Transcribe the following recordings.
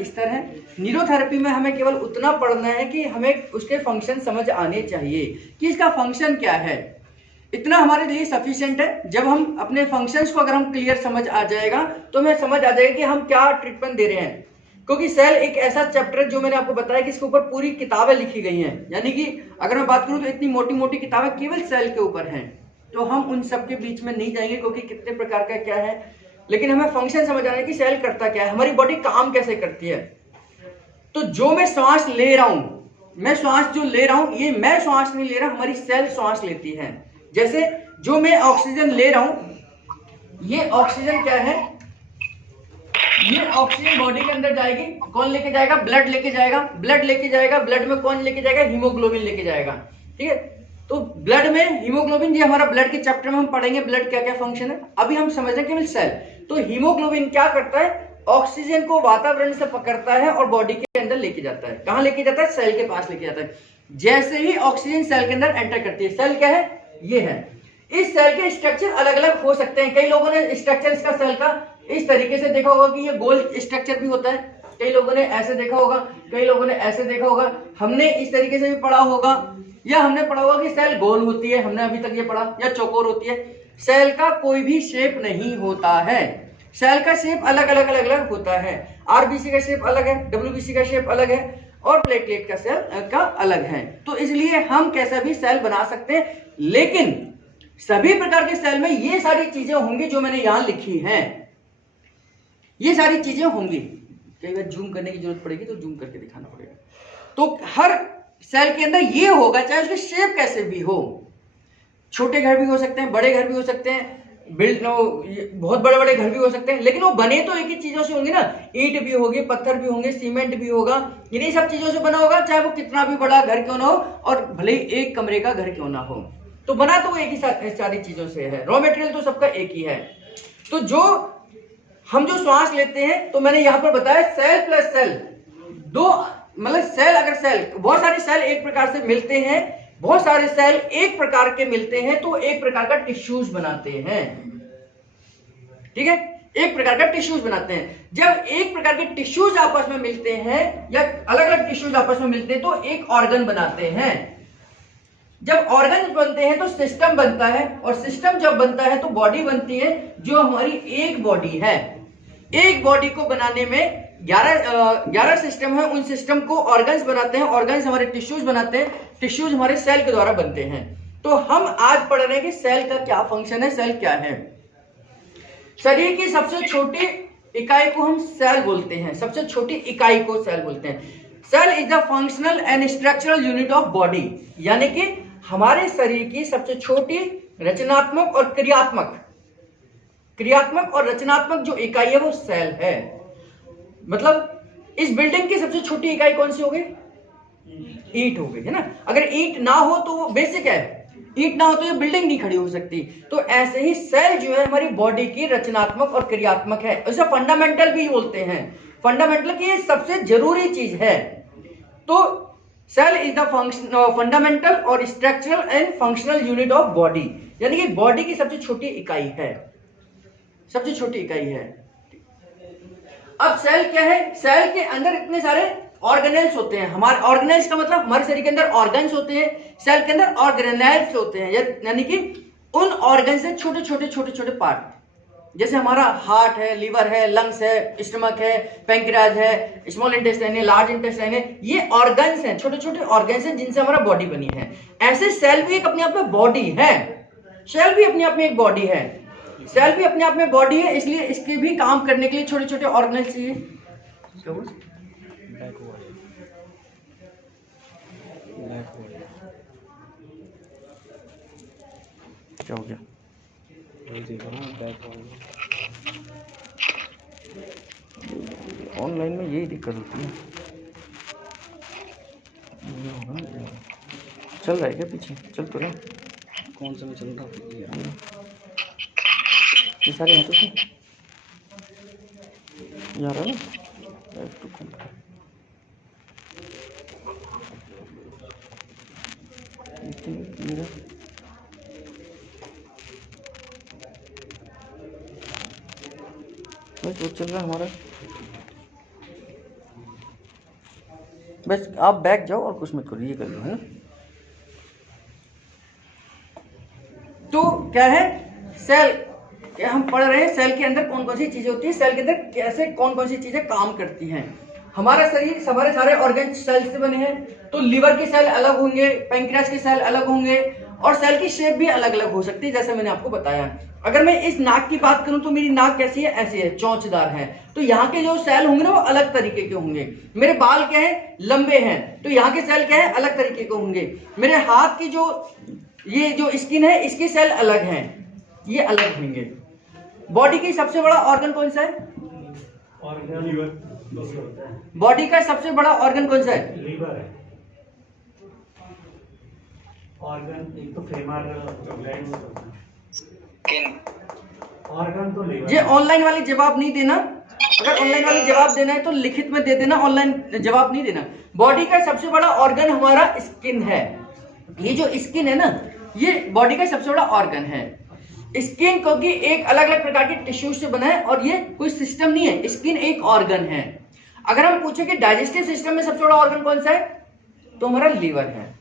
स्तर है। न्यूरोथेरेपी में हमें केवल उतना पढ़ना है कि हमें उसके फंक्शन समझ आने चाहिए कि इसका फंक्शन क्या है, इतना हमारे लिए सफिशिएंट है। जब हम अपने फंक्शंस को अगर हम क्लियर समझ आ जाएगा तो हमें समझ आ जाएगा कि हम क्या ट्रीटमेंट दे रहे हैं। क्योंकि सेल एक ऐसा चैप्टर है जो मैंने आपको बताया कि इसके ऊपर पूरी किताबें लिखी गई हैं, यानी कि अगर मैं बात करूं तो इतनी मोटी मोटी किताबें केवल सेल के ऊपर हैं। तो हम उन सब के बीच में नहीं जाएंगे क्योंकि कितने प्रकार का क्या है, लेकिन हमें फंक्शन समझ आना है कि सेल करता क्या है, हमारी बॉडी काम कैसे करती है। तो जो मैं श्वास ले रहा हूं, मैं श्वास जो ले रहा हूं, ये मैं श्वास नहीं ले रहा, हमारी सेल श्वास लेती है। जैसे जो मैं ऑक्सीजन ले रहा हूं, ये ऑक्सीजन क्या है, ये ऑक्सीजन बॉडी के अंदर जाएगी, कौन लेके जाएगा, ब्लड लेके जाएगा। ब्लड लेके जाएगा, ब्लड में कौन लेके जाएगा, हीमोग्लोबिन लेके जाएगा। ठीक है, तो ब्लड में हीमोग्लोबिन, ये हमारा ब्लड के चैप्टर में हम पढ़ेंगे ब्लड क्या क्या फंक्शन है। अभी हम समझ रहे हैं केवल सेल। तो हीमोग्लोबिन क्या करता है, ऑक्सीजन को वातावरण से पकड़ता है और बॉडी के अंदर लेके जाता है। कहां लेके जाता है, सेल के पास लेके जाता है। जैसे ही ऑक्सीजन सेल के अंदर एंटर करती है, सेल क्या है, ये है। इस सेल के स्ट्रक्चर अलग अलग हो सकते हैं। कई लोगों ने स्ट्रक्चर इसका सेल का इस तरीके से देखा होगा कि ये गोल स्ट्रक्चर भी होता है, कई लोगों ने ऐसे देखा होगा, कई लोगों ने ऐसे देखा होगा। हमने इस तरीके से भी पढ़ा होगा, या हमने पढ़ा होगा कि सेल गोल होती है, हमने अभी तक ये पढ़ा, या चौकोर होती है। सेल का कोई भी शेप नहीं होता है, सेल का शेप अलग अलग अलग अलग होता है। आरबीसी का शेप अलग है, डब्ल्यूबीसी का शेप अलग है, और प्लेटलेट का सेल का अलग है। तो इसलिए हम कैसा भी सेल बना सकते हैं, लेकिन सभी प्रकार के सेल में ये सारी चीजें होंगी जो मैंने यहां लिखी हैं, ये सारी चीजें होंगी। कई बार जूम करने की जरूरत पड़ेगी तो जूम करके दिखाना पड़ेगा। तो हर सेल के अंदर ये होगा, चाहे उसकी शेप कैसे भी हो। छोटे घर भी हो सकते हैं, बड़े घर भी हो सकते हैं, बहुत बड़े बड़े घर भी हो सकते हैं, लेकिन वो बने तो एक ही चीजों से होंगे ना। ईंट भी होगी, पत्थर भी होंगे, सीमेंट भी होगा, इन्हीं सब चीजों से बना होगा, चाहे वो कितना भी बड़ा घर क्यों ना हो, और भले ही एक कमरे का घर क्यों ना हो। तो बना तो एक ही सारी चीजों से है, रॉ मटेरियल तो सबका एक ही है। तो जो हम जो श्वास लेते हैं, तो मैंने यहां पर बताया सेल प्लस सेल, दो मतलब सेल, अगर सेल बहुत सारे सेल एक प्रकार से मिलते हैं, बहुत सारे सेल एक प्रकार के मिलते हैं, तो एक प्रकार का टिश्यूज बनाते हैं। ठीक है, एक प्रकार का टिश्यूज बनाते हैं। जब एक प्रकार के टिश्यूज आपस में मिलते हैं, या अलग अलग टिश्यूज आपस में मिलते हैं, तो एक ऑर्गन बनाते हैं। जब ऑर्गन बनते हैं तो सिस्टम बनता है, और सिस्टम जब बनता है तो बॉडी बनती है, जो हमारी एक बॉडी है। एक बॉडी को बनाने में 11 सिस्टम है, उन सिस्टम को ऑर्गन्स बनाते हैं, ऑर्गन्स हमारे टिश्यूज बनाते हैं, टिश्यूज हमारे सेल के द्वारा बनते हैं। तो हम आज पढ़ रहे हैं कि सेल का क्या फंक्शन है, सेल क्या है। शरीर की सबसे छोटी इकाई को हम सेल बोलते हैं, सबसे छोटी इकाई को सेल बोलते हैं। Cell is the functional and structural unit of body, यानी कि हमारे शरीर की सबसे छोटी रचनात्मक और क्रियात्मक और रचनात्मक जो इकाई है वो सेल है। मतलब इस बिल्डिंग की सबसे छोटी इकाई कौन सी हो गई, ईंट हो गई, है ना। अगर ईंट ना हो तो वो बेसिक है, ईंट ना हो तो ये बिल्डिंग नहीं खड़ी हो सकती। तो ऐसे ही सेल जो है हमारी बॉडी की रचनात्मक और क्रियात्मक है, इसे फंडामेंटल भी बोलते हैं। फंडामेंटल की ये सबसे जरूरी चीज है। तो सेल इज द फंडामेंटल और structural and functional unit of body, यानी कि बॉडी की सबसे छोटी इकाई है, सबसे छोटी इकाई है। अब सेल क्या है, सेल के अंदर इतने सारे ऑर्गेनेल्स होते हैं। हमारे ऑर्गेनेल्स का मतलब हमारे शरीर के अंदर ऑर्गन्स होते हैं, सेल के अंदर ऑर्गेनेल्स होते हैं, यानी कि उन ऑर्गन से छोटे छोटे छोटे छोटे पार्ट। जैसे हमारा हार्ट है, लीवर है, लंग्स है, स्टमक है, पैंक्रियाज है, स्मॉल इंटेस्टाइन है, लार्ज इंटेस्टाइन है, ये ऑर्गन्स हैं, छोटे छोटे ऑर्गन्स हैं जिनसे हमारा बॉडी बनी है। ऐसे सेल भी एक अपने आप में बॉडी है, सेल भी अपने आप में एक बॉडी है, सेल भी अपने आप में बॉडी है, इसलिए इसके भी काम करने के लिए छोटे छोटे ऑर्गन्स चाहिए। क्या हो गया, ऑनलाइन में यही दिक्कत होती है। चल रहा है क्या पीछे, चल तो रहा, कौन सा में चल रहा है, ये सारे हैं तो यार है ना। बस वो चल रहा है हमारा। बस आप बैक जाओ और कुछ मत करो, ये कर लो, है ना। तो क्या है सेल, क्या हम पढ़ रहे हैं सेल के अंदर कौन कौन सी चीजें होती है, सेल के अंदर कैसे कौन कौन सी चीजें काम करती हैं। हमारा शरीर हमारे सारे ऑर्गन सेल से बने हैं, तो लीवर के सेल अलग होंगे, पैंक्रियास के सेल अलग होंगे, और सेल की शेप भी अलग अलग हो सकती है, जैसे मैंने आपको बताया। अगर मैं इस नाक की बात करूं तो मेरी नाक कैसी है, ऐसी है, चोंचदार है, तो यहाँ के जो सेल होंगे ना वो अलग तरीके के होंगे। मेरे बाल क्या है, लंबे हैं, तो यहाँ के सेल क्या है, अलग तरीके के होंगे। मेरे हाथ की जो ये जो स्किन है इसके सेल अलग हैं, ये अलग होंगे। बॉडी की सबसे बड़ा ऑर्गन कौन सा है, बॉडी का सबसे बड़ा ऑर्गन कौन सा है, लीवर है। ऑर्गन एक तो फेमर ऑर्गन तो लीवर। ये ऑनलाइन वाले जवाब नहीं देना, अगर ऑनलाइन वाले जवाब देना है तो लिखित में दे देना, ऑनलाइन जवाब नहीं देना। बॉडी का सबसे बड़ा ऑर्गन हमारा स्किन है, ये जो स्किन है ना ये बॉडी का सबसे बड़ा ऑर्गन है। स्किन क्योंकि एक अलग अलग प्रकार के टिश्यू से बना है और ये कोई सिस्टम नहीं है, स्किन एक ऑर्गन है। अगर हम पूछे कि डाइजेस्टिव सिस्टम में सबसे बड़ा ऑर्गन कौन सा है, तो हमारा लीवर है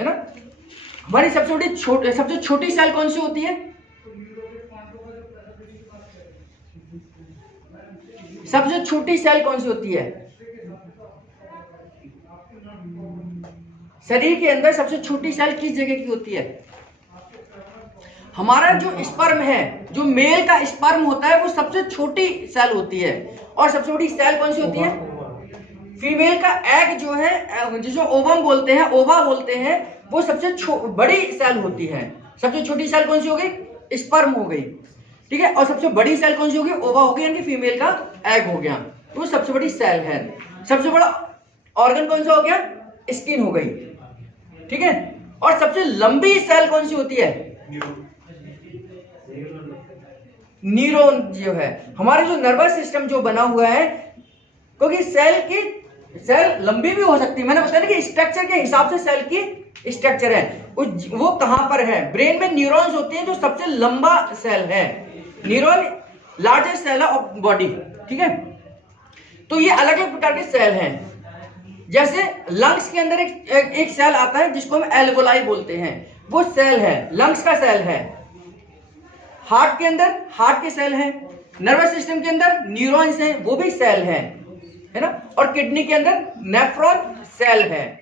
ना। हमारी सबसे छोटी सेल कौन सी होती है, सबसे छोटी सेल कौन सी होती है, शरीर के अंदर सबसे छोटी सेल किस जगह की होती है, हमारा जो स्पर्म है, जो मेल का स्पर्म होता है वो सबसे छोटी सेल होती है। और सबसे बड़ी सेल कौन सी होती है, फीमेल का एग जो है, जिसको ओवम बोलते हैं, ओवा बोलते हैं, वो सबसे बड़ी सेल होती है। सबसे छोटी सेल कौन सी हो गई, स्पर्म हो गई, ठीक है। और सबसे बड़ी सेल कौन सी होगी, ओवा हो गई, यानी फीमेल का एग हो गया, तो वो सबसे बड़ी सेल है। सबसे बड़ा ऑर्गन कौन सा हो गया, स्किन हो गई, ठीक है। और सबसे लंबी सेल कौन सी होती है, न्यूरॉन जो है। हमारे जो नर्वस सिस्टम जो बना हुआ है, क्योंकि सेल लंबी भी हो सकती है, मैंने बताया ना कि स्ट्रक्चर के हिसाब से सेल की स्ट्रक्चर है, वो कहां पर है, ब्रेन में न्यूरॉन्स होते हैं जो सबसे लंबा सेल है, neuron largest cell of body, ठीक है। तो ये अलग अलग प्रकार के सेल हैं। जैसे लंग्स के अंदर एक सेल आता है जिसको हम एल्वोलाई बोलते हैं, वो सेल है, लंग्स का सेल है। हार्ट के अंदर हार्ट के सेल हैं, नर्वस सिस्टम के अंदर न्यूरॉन्स हैं, वो भी सेल है ना। और किडनी के अंदर नेफ्रॉन सेल है।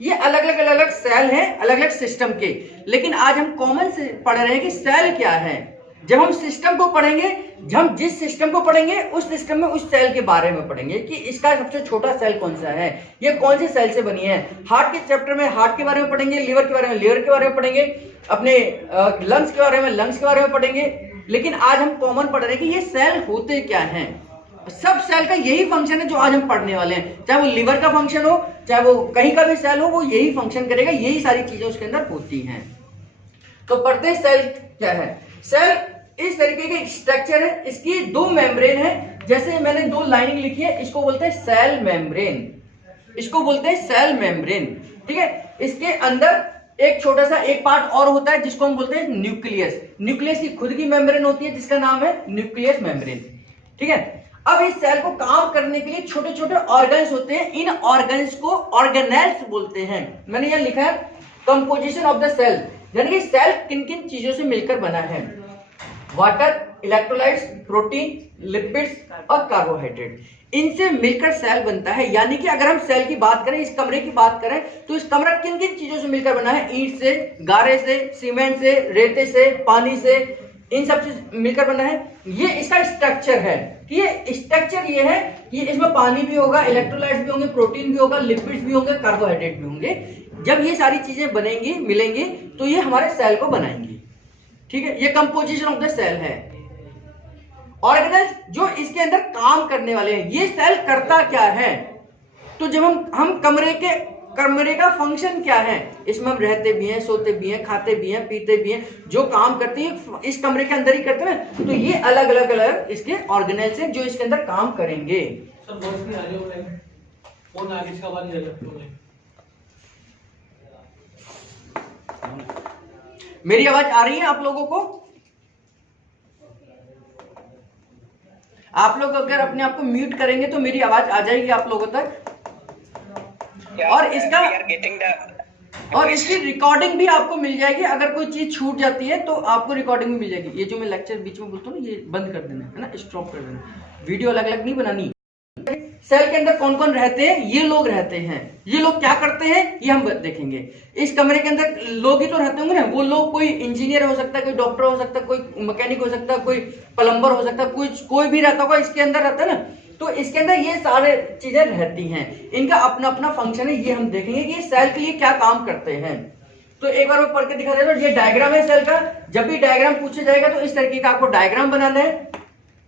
ये अलग अलग सेल हैं, अलग अलग सिस्टम के। लेकिन आज हम कॉमन से पढ़ रहे हैं कि सेल क्या है। जब हम सिस्टम को पढ़ेंगे, हम जिस सिस्टम को पढ़ेंगे उस सिस्टम में उस सेल के बारे में पढ़ेंगे कि इसका सबसे छोटा सेल कौन सा है, ये कौन सी सेल से बनी है। हार्ट के चैप्टर में हार्ट के बारे में पढ़ेंगे, लिवर के बारे में लिवर के बारे में पढ़ेंगे, अपने लंग्स के बारे में लंग्स के बारे में पढ़ेंगे। लेकिन आज हम कॉमन पढ़ रहे हैं कि ये सेल होते क्या हैं। सब सेल का यही फंक्शन है जो आज हम पढ़ने वाले हैं, चाहे वो लिवर का फंक्शन हो, चाहे वो कहीं का भी सेल हो, वो यही फंक्शन करेगा, यही सारी चीजें उसके अंदर होती हैं। तो पढ़ते सेल क्या है। सेल इस तरीके का स्ट्रक्चर है, इसकी दो मेम्ब्रेन है, जैसे मैंने दो लाइनिंग लिखी है, इसको बोलते हैं सेल मेम्ब्रेन, इसको बोलते हैं सेल मेम्ब्रेन, ठीक है। इसके अंदर एक छोटा सा एक पार्ट और होता है जिसको हम बोलते हैं न्यूक्लियस। न्यूक्लियस की खुद की मेम्ब्रेन होती है जिसका नाम है न्यूक्लियस मेम्ब्रेन, ठीक है। अब इस सेल को काम करने के लिए छोटे छोटे ऑर्गन्स होते हैं, इन ऑर्गन्स को ऑर्गेनेल्स बोलते हैं। मैंने यहां लिखा है कंपोजिशन ऑफ द सेल, यानी कि सेल किन किन चीजों से मिलकर बना है। वाटर, इलेक्ट्रोलाइट्स, प्रोटीन, लिपिड्स और कार्बोहाइड्रेट, इनसे मिलकर सेल बनता है। यानी कि अगर हम सेल की बात करें, इस कमरे की बात करें, तो इस कमरा किन किन चीजों से मिलकर बना है, ईंट से, गारे से, सीमेंट से, रेते से, पानी से, इन सब से मिलकर बना है। ये इसका स्ट्रक्चर है कि ये स्ट्रक्चर ये है कि इसमें पानी भी होगा, इलेक्ट्रोलाइट्स भी होंगे, प्रोटीन भी होगा, लिपिड्स भी होंगे, कार्बोहाइड्रेट भी होंगे। जब ये सारी चीजें बनेंगी, मिलेंगी, तो ये हमारे सेल को बनाएंगी, ठीक है। ये कंपोजिशन ऑफ द सेल है। ऑर्गेनेल्स जो इसके अंदर काम करने वाले हैं। ये सेल करता क्या है, तो जब हम कमरे का फंक्शन क्या है, इसमें हम रहते भी हैं, सोते भी हैं, खाते भी हैं, पीते भी हैं, जो काम करते हैं इस कमरे के अंदर ही करते हैं। तो ये अलग अलग इसके ऑर्गेनेल्स हैं जो इसके अंदर काम करेंगे। मेरी आवाज आ रही है आप लोगों को? आप लोग अगर अपने आप को म्यूट करेंगे तो मेरी आवाज आ जाएगी आप लोगों तक। और इसका और इसकी रिकॉर्डिंग भी आपको मिल जाएगी। अगर कोई चीज छूट जाती है तो आपको रिकॉर्डिंग भी मिल जाएगी। ये जो मैं लेक्चर बीच में बोलता हूँ ना, ये बंद कर देना है ना, स्टॉप कर देना, वीडियो अलग अलग नहीं बनानी। सेल के अंदर कौन कौन रहते हैं? ये लोग रहते हैं। ये लोग क्या करते हैं ये हम देखेंगे। इस कमरे के अंदर लोग ही तो रहते होंगे ना। वो लोग कोई इंजीनियर हो सकता है, कोई डॉक्टर हो सकता है, कोई मैकेनिक हो सकता है, कोई प्लम्बर हो सकता है, कोई भी रहता होगा इसके अंदर रहता है ना। तो इसके अंदर ये सारे चीजें रहती हैं, इनका अपना अपना फंक्शन है। ये हम देखेंगे कि सेल के लिए क्या काम करते हैं। तो एक बार मैं पढ़ के दिखा देता हूं। ये डायग्राम है सेल का। जब भी डायग्राम पूछा जाएगा तो इस तरीके का आपको डायग्राम बनाना है।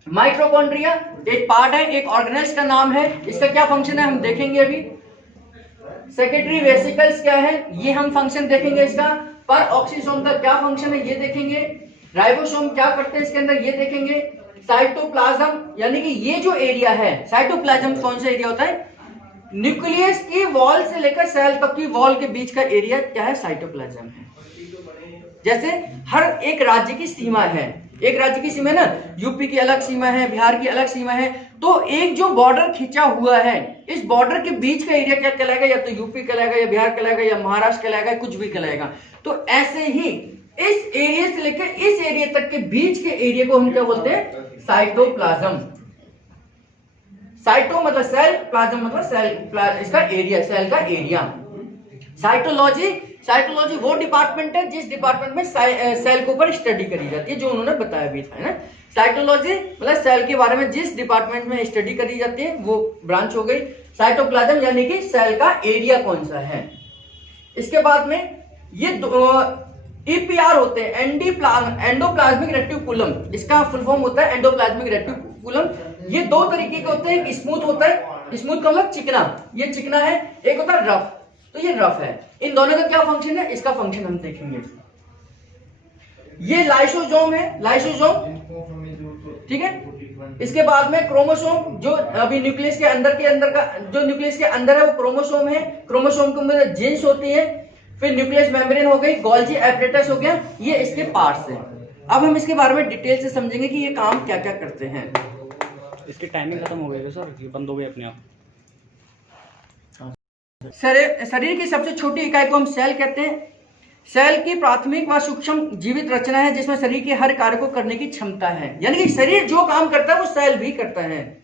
माइटोकॉन्ड्रिया एक पार्ट है, एक ऑर्गेनेल्स का नाम है। इसका क्या फंक्शन है हम देखेंगे अभी। सेक्रेटरी वेसिकल्स क्या है ये हम फंक्शन देखेंगे इसका। पर ऑक्सीसोम का क्या फंक्शन है ये देखेंगे। राइबोसोम क्या करते हैं इसके अंदर ये देखेंगे। साइटोप्लाज्म यानी कि ये जो एरिया है, साइटोप्लाज्म कौन सा एरिया होता है? न्यूक्लियस की वॉल से लेकर सेल तक की वॉल के बीच का एरिया क्या है? साइटोप्लाज्म है। जैसे हर एक राज्य की सीमा है, एक राज्य की सीमा है ना, यूपी की अलग सीमा है, बिहार की अलग सीमा है। तो एक जो बॉर्डर खींचा हुआ है, इस बॉर्डर के बीच का एरिया क्या कहलाएगा? या तो यूपी कहलाएगा, या बिहार कहलाएगा, या महाराष्ट्र कहलाएगा, कुछ भी कहलाएगा। तो ऐसे ही इस एरिया से लेकर इस एरिया तक के बीच के एरिया को हम क्या बोलते हैं? साइटोप्लाज्म। साइटो मतलब सेल, प्लाज्म मतलब सेल, इसका एरिया, सेल का एरिया। साइटोलॉजी वो डिपार्टमेंट है जिस डिपार्टमेंट में सेल के ऊपर स्टडी करी जाती है, जो उन्होंने बताया भी था, है ना। साइटोलॉजी मतलब सेल के बारे में जिस डिपार्टमेंट में स्टडी करी जाती है वो ब्रांच हो गई। साइटोप्लाज्म यानी कि सेल का एरिया कौन सा है। इसके बाद में ये EPR होते हैं, एंडोप्लाज्मिक रेटिकुलम। इसका फुल फॉर्म होता है एंडोप्लाज्मिक रेटिकुलम। ये दो तरीके के होते हैं। एक स्मूथ होता है, स्मूथ का मतलब चिकना, ये चिकना है। एक होता है रफ, तो ये रफ है। इन दोनों का क्या फंक्शन है इसका फंक्शन हम देखेंगे। ये लाइसोसोम है, लाइसोसोम, ठीक है। इसके बाद में क्रोमोसोम, जो अभी न्यूक्लियस के अंदर का जो न्यूक्लियस के अंदर है वो क्रोमोसोम है। क्रोमोसोम के अंदर जीन्स होती है। फिर न्यूक्लियस मेम्ब्रेन हो गई, गोल्जी एपरेटस हो गया, ये इसके पार्ट्स हैं। अब हम इसके बारे में डिटेल से समझेंगे कि ये काम क्या क्या करते हैं। इसकी टाइमिंग खत्म हो गई है सर, ये बंद हो गई अपने आप। शरीर की सबसे छोटी इकाई को हम सेल कहते हैं। सेल की प्राथमिक व सूक्ष्म जीवित रचना है जिसमें शरीर के हर कार्य को करने की क्षमता है। यानी कि शरीर जो काम करता है वो सेल भी करता है।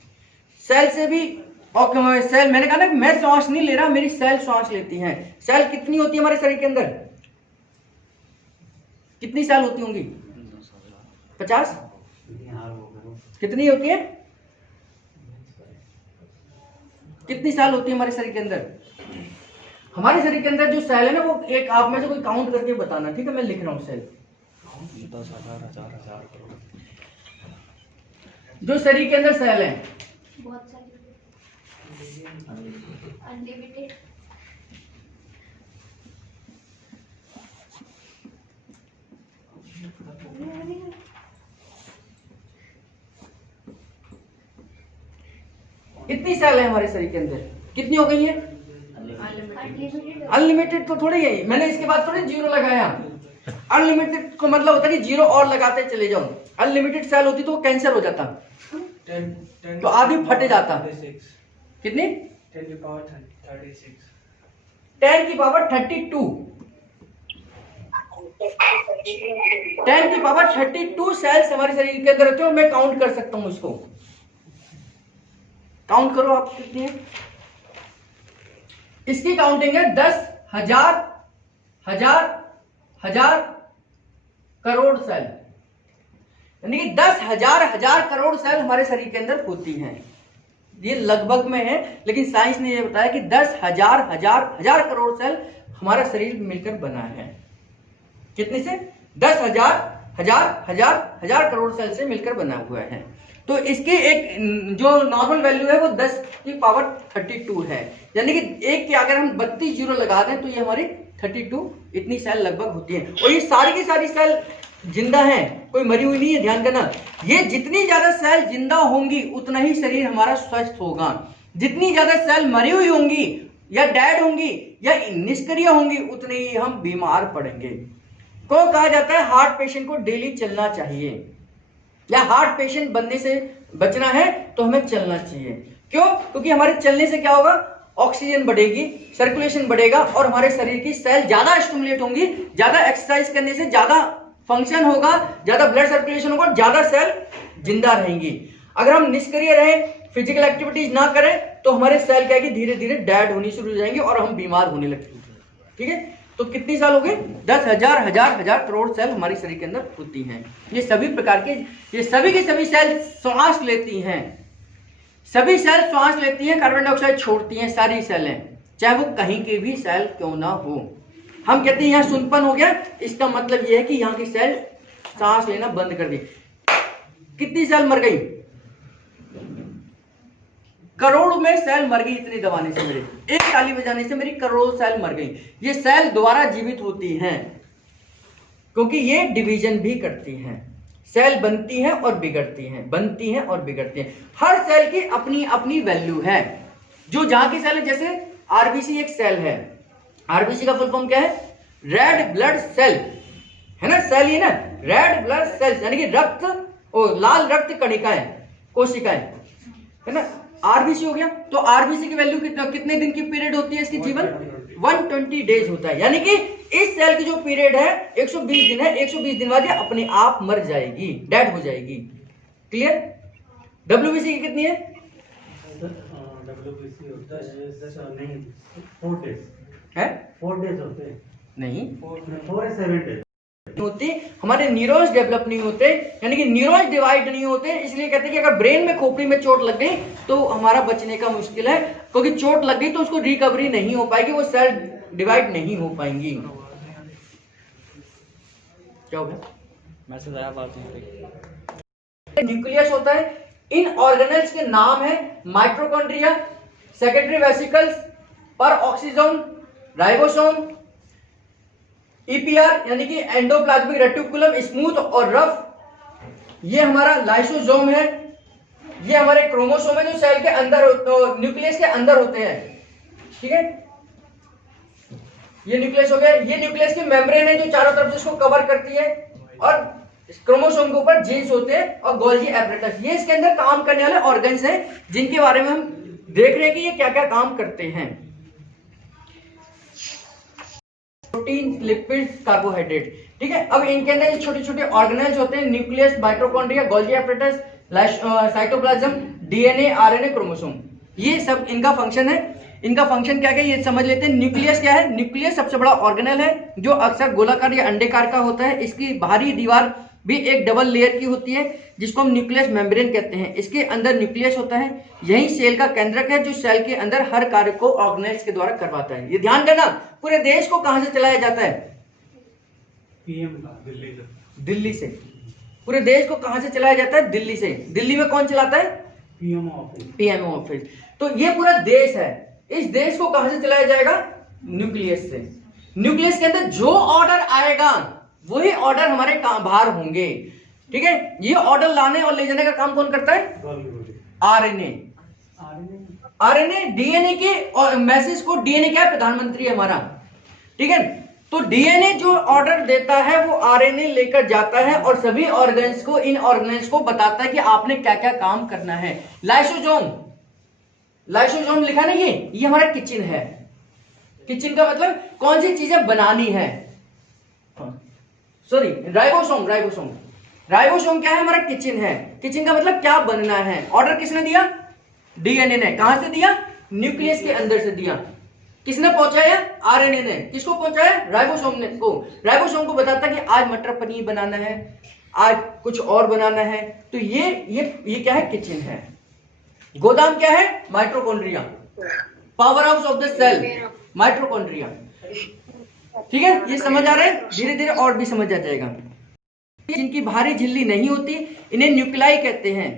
सेल से भी, और सेल, मैंने कहा ना मैं श्वास नहीं ले रहा, मेरी सेल श्वास लेती हैं। सेल कितनी होती है हमारे शरीर के अंदर? कितनी सेल होती होंगी? 50? कितनी होती है? कितनी सेल होती है हमारे शरीर के अंदर? हमारे शरीर के अंदर जो सेल है ना, वो एक आप में से कोई काउंट करके बताना, ठीक है। मैं लिख रहा हूं सेल 10,000 10,000 जो शरीर के अंदर सेल है। बहुत सारी अनलिमिटेड। इतनी सेल है हमारे शरीर के अंदर। कितनी हो गई है? अनलिमिटेड तो थोड़ी है। मैंने इसके बाद थोड़ी जीरो लगाया। अनलिमिटेड को मतलब होता है कि जीरो और लगाते चले जाओ। अनलिमिटेड सेल होती तो कैंसर हो जाता, तो आदमी फट जाता। कितनी? 10 की पावर 36। 10 की पावर 32। 10 की पावर 32 सेल्स हमारे शरीर के अंदर रहते हो। मैं काउंट कर सकता हूं इसको। काउंट करो आप कितनी है। इसकी काउंटिंग है 10,000 हजार करोड़ सेल। यानी कि 10,000 करोड़ सेल हमारे शरीर के अंदर होती हैं। ये लगभग में है, लेकिन साइंस ने ये बताया कि 10,000 करोड़ सेल हमारा शरीर मिलकर बना है। कितने से? 10,000 करोड़ सेल से मिलकर बना हुआ है। तो इसकी एक जो नॉर्मल वैल्यू है वो 10 की पावर 32 है। यानी कि एक के अगर हम 32 जीरो लगा दें तो ये हमारी 32 इतनी सेल लगभग होती है। और ये सारी की सारी सेल जिंदा है, कोई मरी हुई नहीं है, ध्यान करना। ये जितनी ज्यादा सेल जिंदा होंगी उतना ही शरीर हमारा स्वस्थ होगा। जितनी ज्यादा सेल मरी हुई होंगी या डेड होंगी या निष्क्रिय होंगी उतने ही हम बीमार पड़ेंगे। को कहा जाता है हार्ट पेशेंट को डेली चलना चाहिए, या हार्ट पेशेंट बनने से बचना है तो हमें चलना चाहिए। क्यों? क्योंकि हमारे चलने से क्या होगा? ऑक्सीजन बढ़ेगी, सर्कुलेशन बढ़ेगा और हमारे शरीर की सेल ज्यादा स्टिमुलेट होंगी, ज्यादा एक्सरसाइज करने से ज्यादा फंक्शन होगा, ज्यादा ब्लड सर्कुलेशन होगा, ज्यादा सेल जिंदा रहेंगी। अगर हम निष्क्रिय रहे, फिजिकल एक्टिविटीज ना करें तो हमारे सेल क्या है कि धीरे धीरे डेड होनी शुरू हो जाएंगे और हम बीमार होने लगेंगे। ठीक है, तो कितनी साल हो गए? 10,000 हजार करोड़ सेल हमारे शरीर के अंदर होती हैं। ये सभी प्रकार के, ये सभी के सभी सेल श्वास लेती हैं, सभी सेल श्वास लेती हैं, कार्बन डाइऑक्साइड छोड़ती हैं, सारी सेलें, चाहे वो कहीं के भी सेल क्यों ना हो। हम कहते हैं यहाँ सुनपन हो गया, इसका मतलब ये है कि यहाँ की सेल सांस लेना बंद कर दी। कितनी सेल मर गई? करोड़ में सेल मर गई, इतनी दबाने से मेरे, एक ताली बजाने से मेरी करोड़ों सेल मर गई। ये सेल दोबारा जीवित होती हैं क्योंकि ये डिवीजन भी करती हैं। सेल बनती हैं और बिगड़ती हैं, बनती हैं और बिगड़ती हैं। हर सेल की अपनी अपनी वैल्यू है। जो जहां की सेल है, जैसे आरबीसी एक सेल है, आरबीसी का फुल फॉर्म क्या है? रेड ब्लड सेल, है ना, सेल ये ना, रेड ब्लड सेल यानी कि रक्त और लाल रक्त कणिकाएं, कोशिकाएं, है ना, आरबीसी हो गया। तो आरबीसी की वैल्यू कितने दिन की पीरियड होती है? इसकी जीवन 120 डेज होता है, यानी कि इस सेल की जो पीरियड है 120 दिन है, 120 दिन बाद ये अपने आप मर जाएगी, डेड हो जाएगी। क्लियर? डब्ल्यूबीसी की कितनी है? डब्ल्यूबीसी होता है 4 डेज है, 4 डेज होते हैं, नहीं 4 या 7 डेज होती। हमारे न्यूरॉन्स डेवलप नहीं होते, यानी कि न्यूरॉन्स डिवाइड नहीं होते, इसलिए कहते हैं कि अगर ब्रेन में खोपड़ी में चोट लग गई तो हमारा बचने का मुश्किल है, क्योंकि चोट लग गई तो उसको रिकवरी नहीं हो पाएगी, वो सेल डिवाइड नहीं हो पाएंगी। क्या हो गया? मैसेज आया बात नहीं। न्यूक्लियस होता है, इन ऑर्गेनेल्स के नाम है माइटोकॉन्ड्रिया, सेकेंडरी वेसिकल्स, पर ऑक्सीजोम, राइबोसोम, ईपीआर यानी कि एंडोप्लाज्मिक रेटिकुलम, स्मूथ और रफ, ये हमारा लाइसोसोम है, ये हमारे क्रोमोसोम है जो सेल के अंदर, तो न्यूक्लियस के अंदर होते हैं। ठीक है, ये न्यूक्लियस हो गया। ये न्यूक्लियस की मेम्ब्रेन है जो चारों तरफ से इसको कवर करती है, और क्रोमोसोम के ऊपर जीन्स होते हैं और गोल्गी एपरेटस, ये इसके अंदर काम करने वाले ऑर्गन्स हैं जिनके बारे में हम देख रहे हैं कि ये क्या क्या काम करते हैं। Protein, lipid, carbohydrate. ठीक है, अब इनके अंदर छोटे छोटे ऑर्गेनेल्स होते हैं, nucleus, mitochondria, Golgi apparatus, cytoplasm, DNA, RNA, chromosome, ये सब इनका फंक्शन है। इनका फंक्शन क्या है ये समझ लेते हैं। न्यूक्लियस क्या है? न्यूक्लियस सबसे बड़ा ऑर्गेनेल है जो अक्सर गोलाकार या अंडेकार का होता है। इसकी बाहरी दीवार भी एक डबल लेयर की होती है जिसको हम न्यूक्लियस मेम्ब्रेन कहते हैं। इसके अंदर न्यूक्लियस होता है, यही सेल का केंद्रक है जो सेल के अंदर हर कार्य को ऑर्गेनेल्स के द्वारा करवाता है। ये ध्यान करना, पूरे देश को कहां से चलाया जाता है? पीएम दिल्ली से। पूरे देश को कहां से चलाया जाता है? दिल्ली से। दिल्ली में कौन चलाता है? PMO office. तो ये पूरा देश है, इस देश को कहां से चलाया जाएगा? न्यूक्लियस से। न्यूक्लियस के अंदर जो ऑर्डर आएगा वही ऑर्डर हमारे बाहर होंगे। ठीक है, ये ऑर्डर लाने और ले जाने का काम कौन करता है? आरएनए। आरएनए डीएनए के और मैसेज को, डीएनए क्या है? प्रधानमंत्री है हमारा। ठीक है, तो डीएनए जो ऑर्डर देता है वो आरएनए लेकर जाता है और सभी ऑर्गन्स को, इन ऑर्गन्स को बताता है कि आपने क्या क्या काम करना है। लाइसोसोम, लाइसोसोम लिखा ना, ये हमारा किचन है। किचन का मतलब कौन सी चीजें बनानी है, सॉरी राइबोसोम। राइबोसोम, राइबोसोम क्या है? हमारा किचन है। किचन का मतलब क्या बनना है। ऑर्डर किसने दिया? डीएनए ने। कहां से दिया? न्यूक्लियस के अंदर से दिया। किसने पहुंचाया? आरएनए ने। किसको पहुंचाया? राइबोसोम ने को। राइबोसोम को बताता कि आज मटर पनीर बनाना है, आज कुछ और बनाना है। तो ये क्या है? किचन है। गोदाम क्या है? Mitochondria. Power house of the cell, mitochondria. ठीक है, ये समझ आ रहा है? धीरे धीरे और भी समझ आ जाएगा। जिनकी भारी झिल्ली नहीं होती इन्हें न्यूक्लियाई कहते हैं।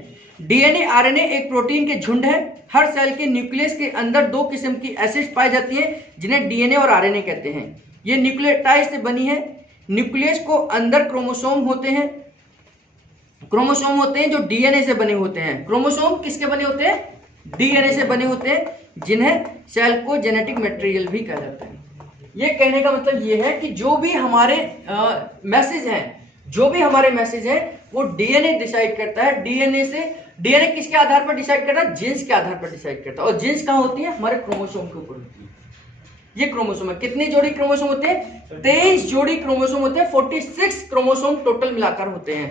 डीएनए, आरएनए एक प्रोटीन के झुंड है। हर सेल के न्यूक्लियस के अंदर दो किस्म की एसिड्स पाई जाती है जिन्हें डीएनए और आरएनए कहते हैं। ये न्यूक्लियोटाइड से बनी है। न्यूक्लियस को अंदर क्रोमोसोम होते हैं। क्रोमोसोम होते हैं जो डीएनए से बने होते हैं। क्रोमोसोम किसके बने होते हैं? डीएनए से बने होते हैं, जिन्हें सेल को जेनेटिक मटेरियल भी कहा जाता है। ये कहने का मतलब ये है कि जो भी हमारे मैसेज हैं, जो भी हमारे मैसेज हैं वो डीएनए डिसाइड करता है। डीएनए से डीएनए किसके आधार पर डिसाइड करता है? जीन्स के आधार पर डिसाइड करता है। और जीन्स कहाँ होती है? हमारे क्रोमोसोम के ऊपर होती है। ये क्रोमोसोम है। कितनी जोड़ी क्रोमोसोम होते हैं? 23 जोड़ी क्रोमोसोम होते हैं। 46 क्रोमोसोम टोटल मिलाकर होते हैं।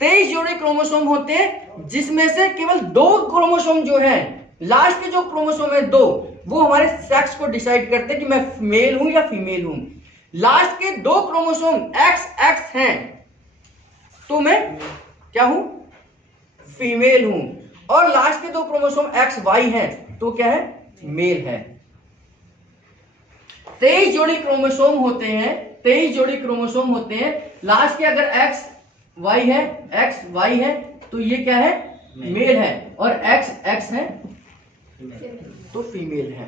23 जोड़ी क्रोमोसोम होते हैं, जिसमें से केवल 2 क्रोमोसोम जो है, लास्ट के जो क्रोमोसोम है 2, वो हमारे सेक्स को डिसाइड करते हैं कि मैं मेल हूं या फीमेल हूं। लास्ट के 2 क्रोमोसोम XX हैं तो मैं क्या हूं? फीमेल हूं। और लास्ट के 2 क्रोमोसोम XY हैं तो क्या है? मेल है। 23 जोड़ी क्रोमोसोम होते हैं। 23 जोड़ी क्रोमोसोम होते हैं। लास्ट के अगर XY है तो ये क्या है? मेल है। और XX है तो फीमेल है।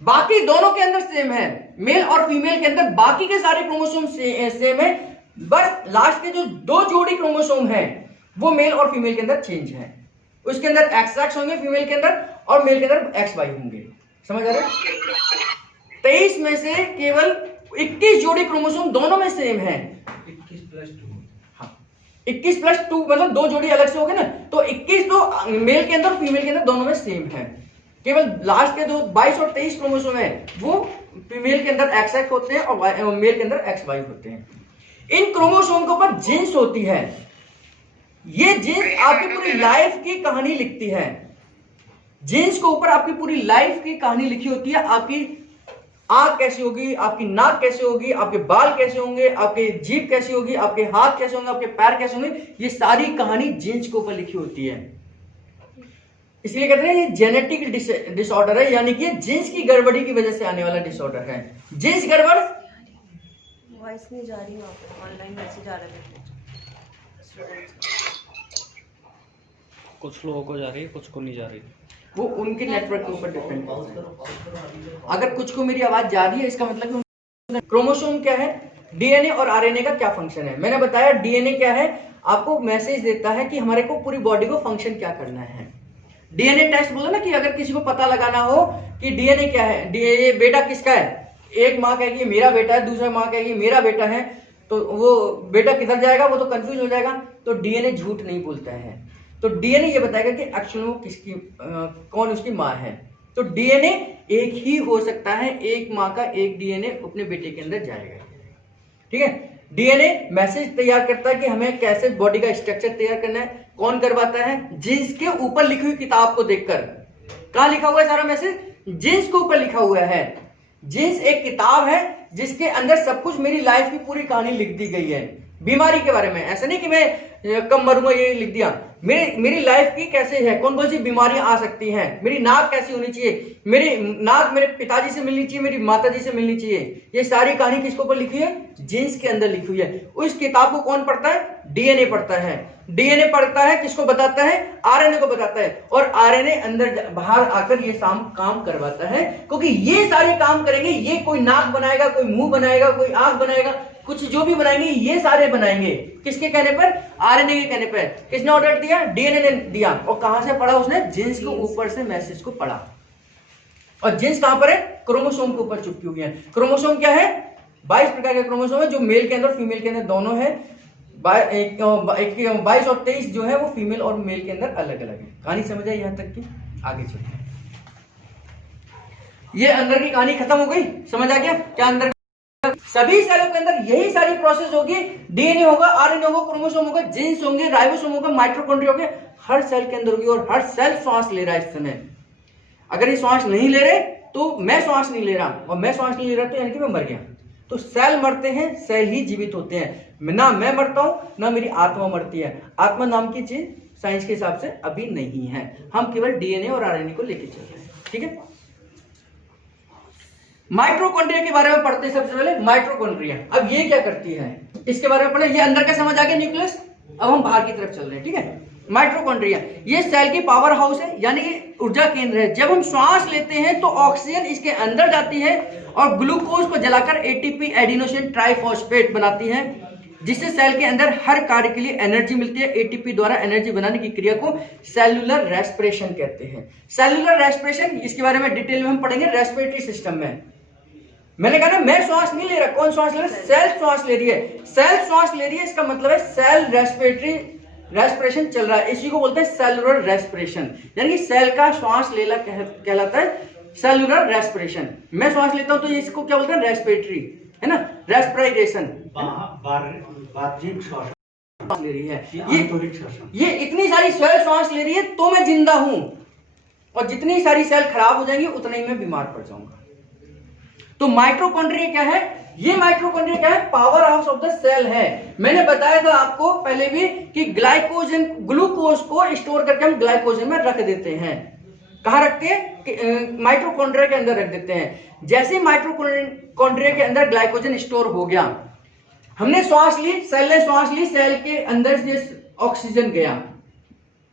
बाकी दोनों के अंदर सेम है। मेल और फीमेल के अंदर बाकी के सारे क्रोमोसोम सेम है। बस लास्ट के जो 2 जोड़ी क्रोमोसोम है वो मेल और फीमेल के अंदर चेंज है। उसके अंदर XX होंगे फीमेल के अंदर, और मेल के अंदर XY होंगे। समझ आ रहा है? 23 में से केवल 21 जोड़ी क्रोमोसोम दोनों में सेम है। 21+2। हाँ, 21+2 मतलब 2 जोड़ी अलग से हो गए ना, तो 21 तो मेल के अंदर और फीमेल के अंदर दोनों में सेम है। केवल लास्ट के 22 और 23 क्रोमोसोम है वो फीमेल के अंदर XX होते हैं और मेल के अंदर XY होते हैं। इन क्रोमोसोम के ऊपर जीन्स होती है। ये जीन्स आपकी पूरी लाइफ की कहानी लिखती है। जीन्स के ऊपर आपकी पूरी लाइफ की कहानी लिखी होती है। आपकी आंख कैसी होगी, आपकी नाक कैसे होगी, आपके बाल कैसे होंगे, आपके जीभ कैसी होगी, आपके हाथ कैसे होंगे, आपके पैर कैसे होंगे, ये सारी कहानी जीन्स के ऊपर लिखी होती है। इसलिए कहते हैं ये जेनेटिक डिसऑर्डर है, यानी कि जीन्स की गड़बड़ी की वजह से आने वाला डिसऑर्डर है। जीन्स गड़बड़, वॉइस नहीं जा रही, वहाँ पे ऑनलाइन मैसेज आ रहे थे कुछ लोगों को जा रही है, कुछ को नहीं जा रही। वो उनके नेटवर्क के ऊपर डिपेंड करता है। अगर कुछ को मेरी आवाज जा रही है इसका मतलब कि क्रोमोसोम क्या है, डीएनए और आरएनए का क्या फंक्शन है। मैंने बताया डीएनए क्या है, आपको मैसेज देता है कि हमारे को पूरी बॉडी को फंक्शन क्या करना है। डीएनए टेस्ट बोला ना कि अगर किसी को पता लगाना हो कि डीएनए क्या है, डीएनए बेटा किसका है, एक माँ कहेगी मेरा बेटा है, दूसरा माँ कहेगी मेरा बेटा है, तो वो बेटा किधर जाएगा, वो तो कंफ्यूज हो जाएगा। तो डीएनए झूठ नहीं बोलता है। तो डीएनए ये बताएगा कि एक्चुअली वो किसकी कौन उसकी माँ है। तो डीएनए एक ही हो सकता है, एक माँ का एक डीएनए अपने बेटे के अंदर जाएगा। ठीक है, डीएनए मैसेज तैयार करता है कि हमें कैसे बॉडी का स्ट्रक्चर तैयार करना है। कौन करवाता है? जीन्स के ऊपर लिखी हुई किताब को देखकर। कहाँ लिखा हुआ है सारा मैसेज? जीन्स के ऊपर लिखा हुआ है। जीन्स एक किताब है जिसके अंदर सब कुछ मेरी लाइफ की पूरी कहानी लिख दी गई है। बीमारी के बारे में, ऐसा नहीं कि मैं कब मरूंगा ये लिख दिया। मेरी लाइफ की कैसे है, कौन कौन सी बीमारियां आ सकती हैं, मेरी नाक कैसी होनी चाहिए, मेरी नाक मेरे पिताजी से मिलनी चाहिए, मेरी माताजी से मिलनी चाहिए। ये सारी कहानी किसके ऊपर लिखी है? जीन्स के अंदर लिखी हुई है। उस किताब को कौन पढ़ता है? डीएनए पढ़ता है। डीएनए पढ़ता है, किसको बताता है? आरएनए को बताता है। और आरएनए अंदर बाहर आकर ये काम करवाता है, क्योंकि ये सारे काम करेंगे। ये कोई नाक बनाएगा, कोई मुंह बनाएगा, कोई आंख बनाएगा, कुछ जो भी बनाएंगे ये सारे बनाएंगे किसके कहने पर? आरएनए के कहने पर। किसने ऑर्डर दिया? डीएनए ने दिया। और कहां से पढ़ा उसने? जीन्स के ऊपर से मैसेज को पढ़ा। और जीन्स कहां पर है? क्रोमोसोम के ऊपर चिपकी हुई है। क्रोमोसोम क्या है? 22 प्रकार के क्रोमोसोम है, जो मेल के अंदर फीमेल के अंदर दोनों है। 22 और 23 जो है वो फीमेल और मेल के अंदर अलग अलग है। कहानी समझ आई यहां तक की? आगे चलते हैं। ये अंदर की कहानी खत्म हो गई, समझ आ गया क्या? अंदर सभी सेलों के अंदर यही सारी प्रोसेस होगी। डीएनए होगा, आरएनए होगा, क्रोमोसोम होगा, जीन्स होंगे, राइबोसोम होगा, माइटोकॉन्ड्रिया होंगे, हर सेल के अंदर होगी। और हर सेल श्वास ले रहा है इस समय। अगर ये श्वास नहीं ले रहे तो मैं श्वास नहीं ले रहा, और मैं श्वास नहीं ले रहा तो यानी कि मैं मर गया। तो सेल मरते हैं, सेल ही जीवित होते हैं। ना मैं मरता हूं, ना मेरी आत्मा मरती है। आत्मा नाम की चीज साइंस के हिसाब से अभी नहीं है। हम केवल डीएनए और आरएनए को लेके चल रहे हैं। ठीक है, माइटोकॉन्ड्रिया के बारे में पढ़ते हैं सबसे पहले। माइटोकॉन्ड्रिया अब ये क्या करती है इसके बारे में पढ़े। ये अंदर का समझ आ गया, न्यूक्लियस। अब हम बाहर की तरफ चल रहे हैं। ठीक है, माइटोकॉन्ड्रिया ये सेल की पावर हाउस है, यानी कि ऊर्जा केंद्र है। जब हम श्वास लेते हैं तो ऑक्सीजन इसके अंदर जाती है और ग्लूकोज को जलाकर एटीपी एडिनोसिन ट्राइफॉस्फेट बनाती है, जिससे सेल के अंदर हर कार्य के लिए एनर्जी मिलती है। एटीपी द्वारा एनर्जी बनाने की क्रिया को सेलुलर रेस्पिरेशन कहते हैं। सेलुलर रेस्पिरेशन, इसके बारे में डिटेल में हम पढ़ेंगे रेस्पिरेटरी सिस्टम में। मैंने कहा ना मैं श्वास नहीं ले रहा, कौन श्वास ले रहा है? सेल श्वास ले रही है। सेल श्वास ले रही है, इसका मतलब है सेल रेस्पिरेटरी रेस्पिरेशन चल रहा है, इसी को बोलते हैं सेलुलर रेस्पिरेशन, यानी कि सेल का श्वास लेना कहलाता है सेलुलर रेस्पिरेशन। मैं श्वास लेता हूं तो इसको क्या बोलते हैं, रेस्पिरेटरी, है ना, रेस्पिरेशन, बाह्यिक श्वास ले रही है आंतरिक श्वास। ये इतनी सारी सेल श्वास ले रही है तो मैं जिंदा हूं, और जितनी सारी सेल खराब हो जाएंगी उतना ही मैं बीमार पड़ जाऊंगा। तो माइटोकॉन्ड्रिया क्या है, ये माइटोकॉन्ड्रिया क्या है, power house of the cell है। मैंने बताया था आपको पहले भी कि ग्लाइकोजन, ग्लूकोज को स्टोर करके हम ग्लाइकोजन में रख देते हैं। कहां रखते हैं, माइटोकॉन्ड्रिया के अंदर रख देते हैं। जैसे ही माइटोकॉन्ड्रिया के अंदर ग्लाइकोजन स्टोर हो गया, हमने श्वास ली, सेल ने श्वास ली, सेल के अंदर से ऑक्सीजन गया,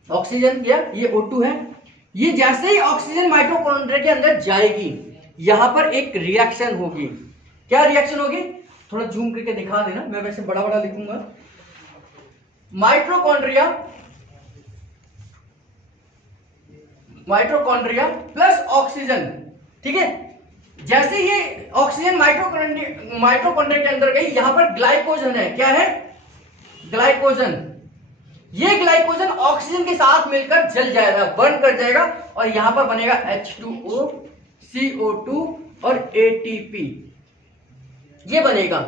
ऑक्सीजन गया, ये O2 है। ये जैसे ही ऑक्सीजन माइटोकॉन्ड्रिया के अंदर जाएगी, यहां पर एक रिएक्शन होगी। क्या रिएक्शन होगी, थोड़ा जूम करके दिखा देना, मैं वैसे बड़ा बड़ा लिखूंगा। माइटोकॉन्ड्रिया प्लस ऑक्सीजन, ठीक है। जैसे ये ऑक्सीजन माइटोकॉन्ड्रिया के अंदर गई, यहां पर ग्लाइकोजन है, क्या है, ग्लाइकोजन। ये ग्लाइकोजन ऑक्सीजन के साथ मिलकर जल जाएगा, बर्न कर जाएगा, और यहां पर बनेगा H2O, CO2 और ATP, ये बनेगा।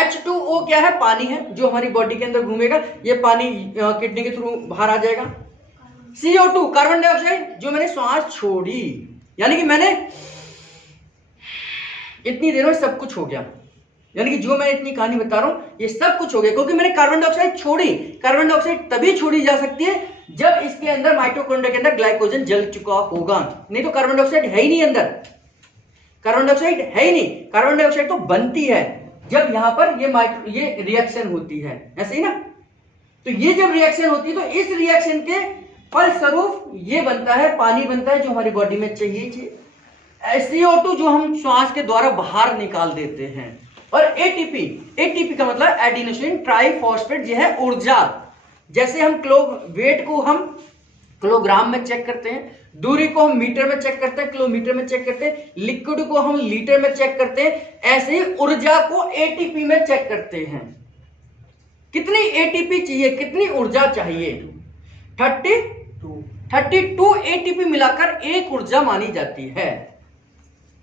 H2O क्या है, पानी है जो हमारी बॉडी के अंदर घूमेगा, ये पानी किडनी के थ्रू बाहर आ जाएगा। CO2 कार्बन डाइऑक्साइड, जो मैंने श्वास छोड़ी, यानी कि मैंने इतनी देर में सब कुछ हो गया, यानी कि जो मैं इतनी कहानी बता रहा हूं ये सब कुछ हो गया, क्योंकि मैंने कार्बन डाइऑक्साइड छोड़ी। कार्बन डाइऑक्साइड तभी छोड़ी जा सकती है जब इसके अंदर माइटोकॉन्ड्रिया के अंदर ग्लाइकोजन जल चुका होगा, नहीं तो कार्बन डाइऑक्साइड है ही नहीं अंदर, कार्बन डाइऑक्साइड है ही नहीं। कार्बन डाइऑक्साइड तो बनती है जब यहां पर ये रिएक्शन होती है, ऐसे ही ना। तो ये जब रिएक्शन होती है तो इस रिएक्शन के फलस्वरूप ये बनता है, पानी बनता है जो हमारी बॉडी में चाहिए, CO2 जो हम श्वास के द्वारा बाहर निकाल देते हैं, और ATP का मतलब एडिनोसिन ट्राइफॉस्फेट, ये है ऊर्जा। जैसे हम वेट को हम किलोग्राम में चेक करते हैं, दूरी को हम मीटर में चेक करते हैं, किलोमीटर में चेक करते हैं, लिक्विड को हम लीटर में चेक करते हैं, ऐसे ही ऊर्जा को ATP में चेक करते हैं। कितनी ATP चाहिए, कितनी ऊर्जा चाहिए, 32 ATP मिलाकर एक ऊर्जा मानी जाती है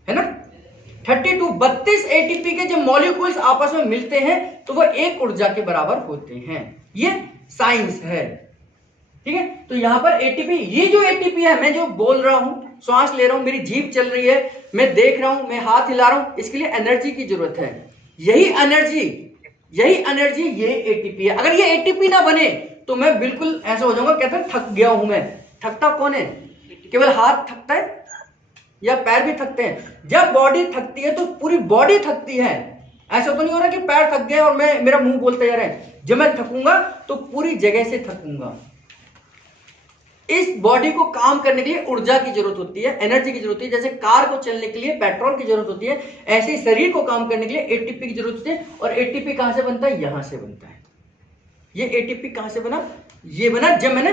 ना। 32 ATP के जब मॉलिक्यूल्स आपस में मिलते हैं तो वो एक ऊर्जा के बराबर होते हैं। ये साइंस है, ठीक है। तो यहां पर ATP, ये जो ATP है, मैं जो बोल रहा हूं, श्वास ले रहा हूं, मेरी जीभ चल रही है, मैं देख रहा हूं, मैं हाथ हिला रहा हूं, इसके लिए एनर्जी की जरूरत है। यही एनर्जी ये ATP है। अगर ये ATP ना बने तो मैं बिल्कुल ऐसा हो जाऊंगा, कहते हैं थक गया हूं मैं। थकता कौन है, केवल हाथ थकता है या पैर भी थकते हैं? जब बॉडी थकती है तो पूरी बॉडी थकती है। ऐसा तो नहीं हो रहा कि पैर थक गए और मेरा मुंह बोलते जा रहे हैं। जब मैं थकूंगा तो पूरी जगह से थकूंगा। इस बॉडी को काम करने के लिए ऊर्जा की जरूरत होती है, एनर्जी की जरूरत होती है। जैसे कार को चलने के लिए पेट्रोल की जरूरत होती है, ऐसे ही शरीर को काम करने के लिए ATP की जरूरत होती है। और ATP कहां से बनता है, यहां से बनता है। ये ATP कहां से बना, ये बना जब मैंने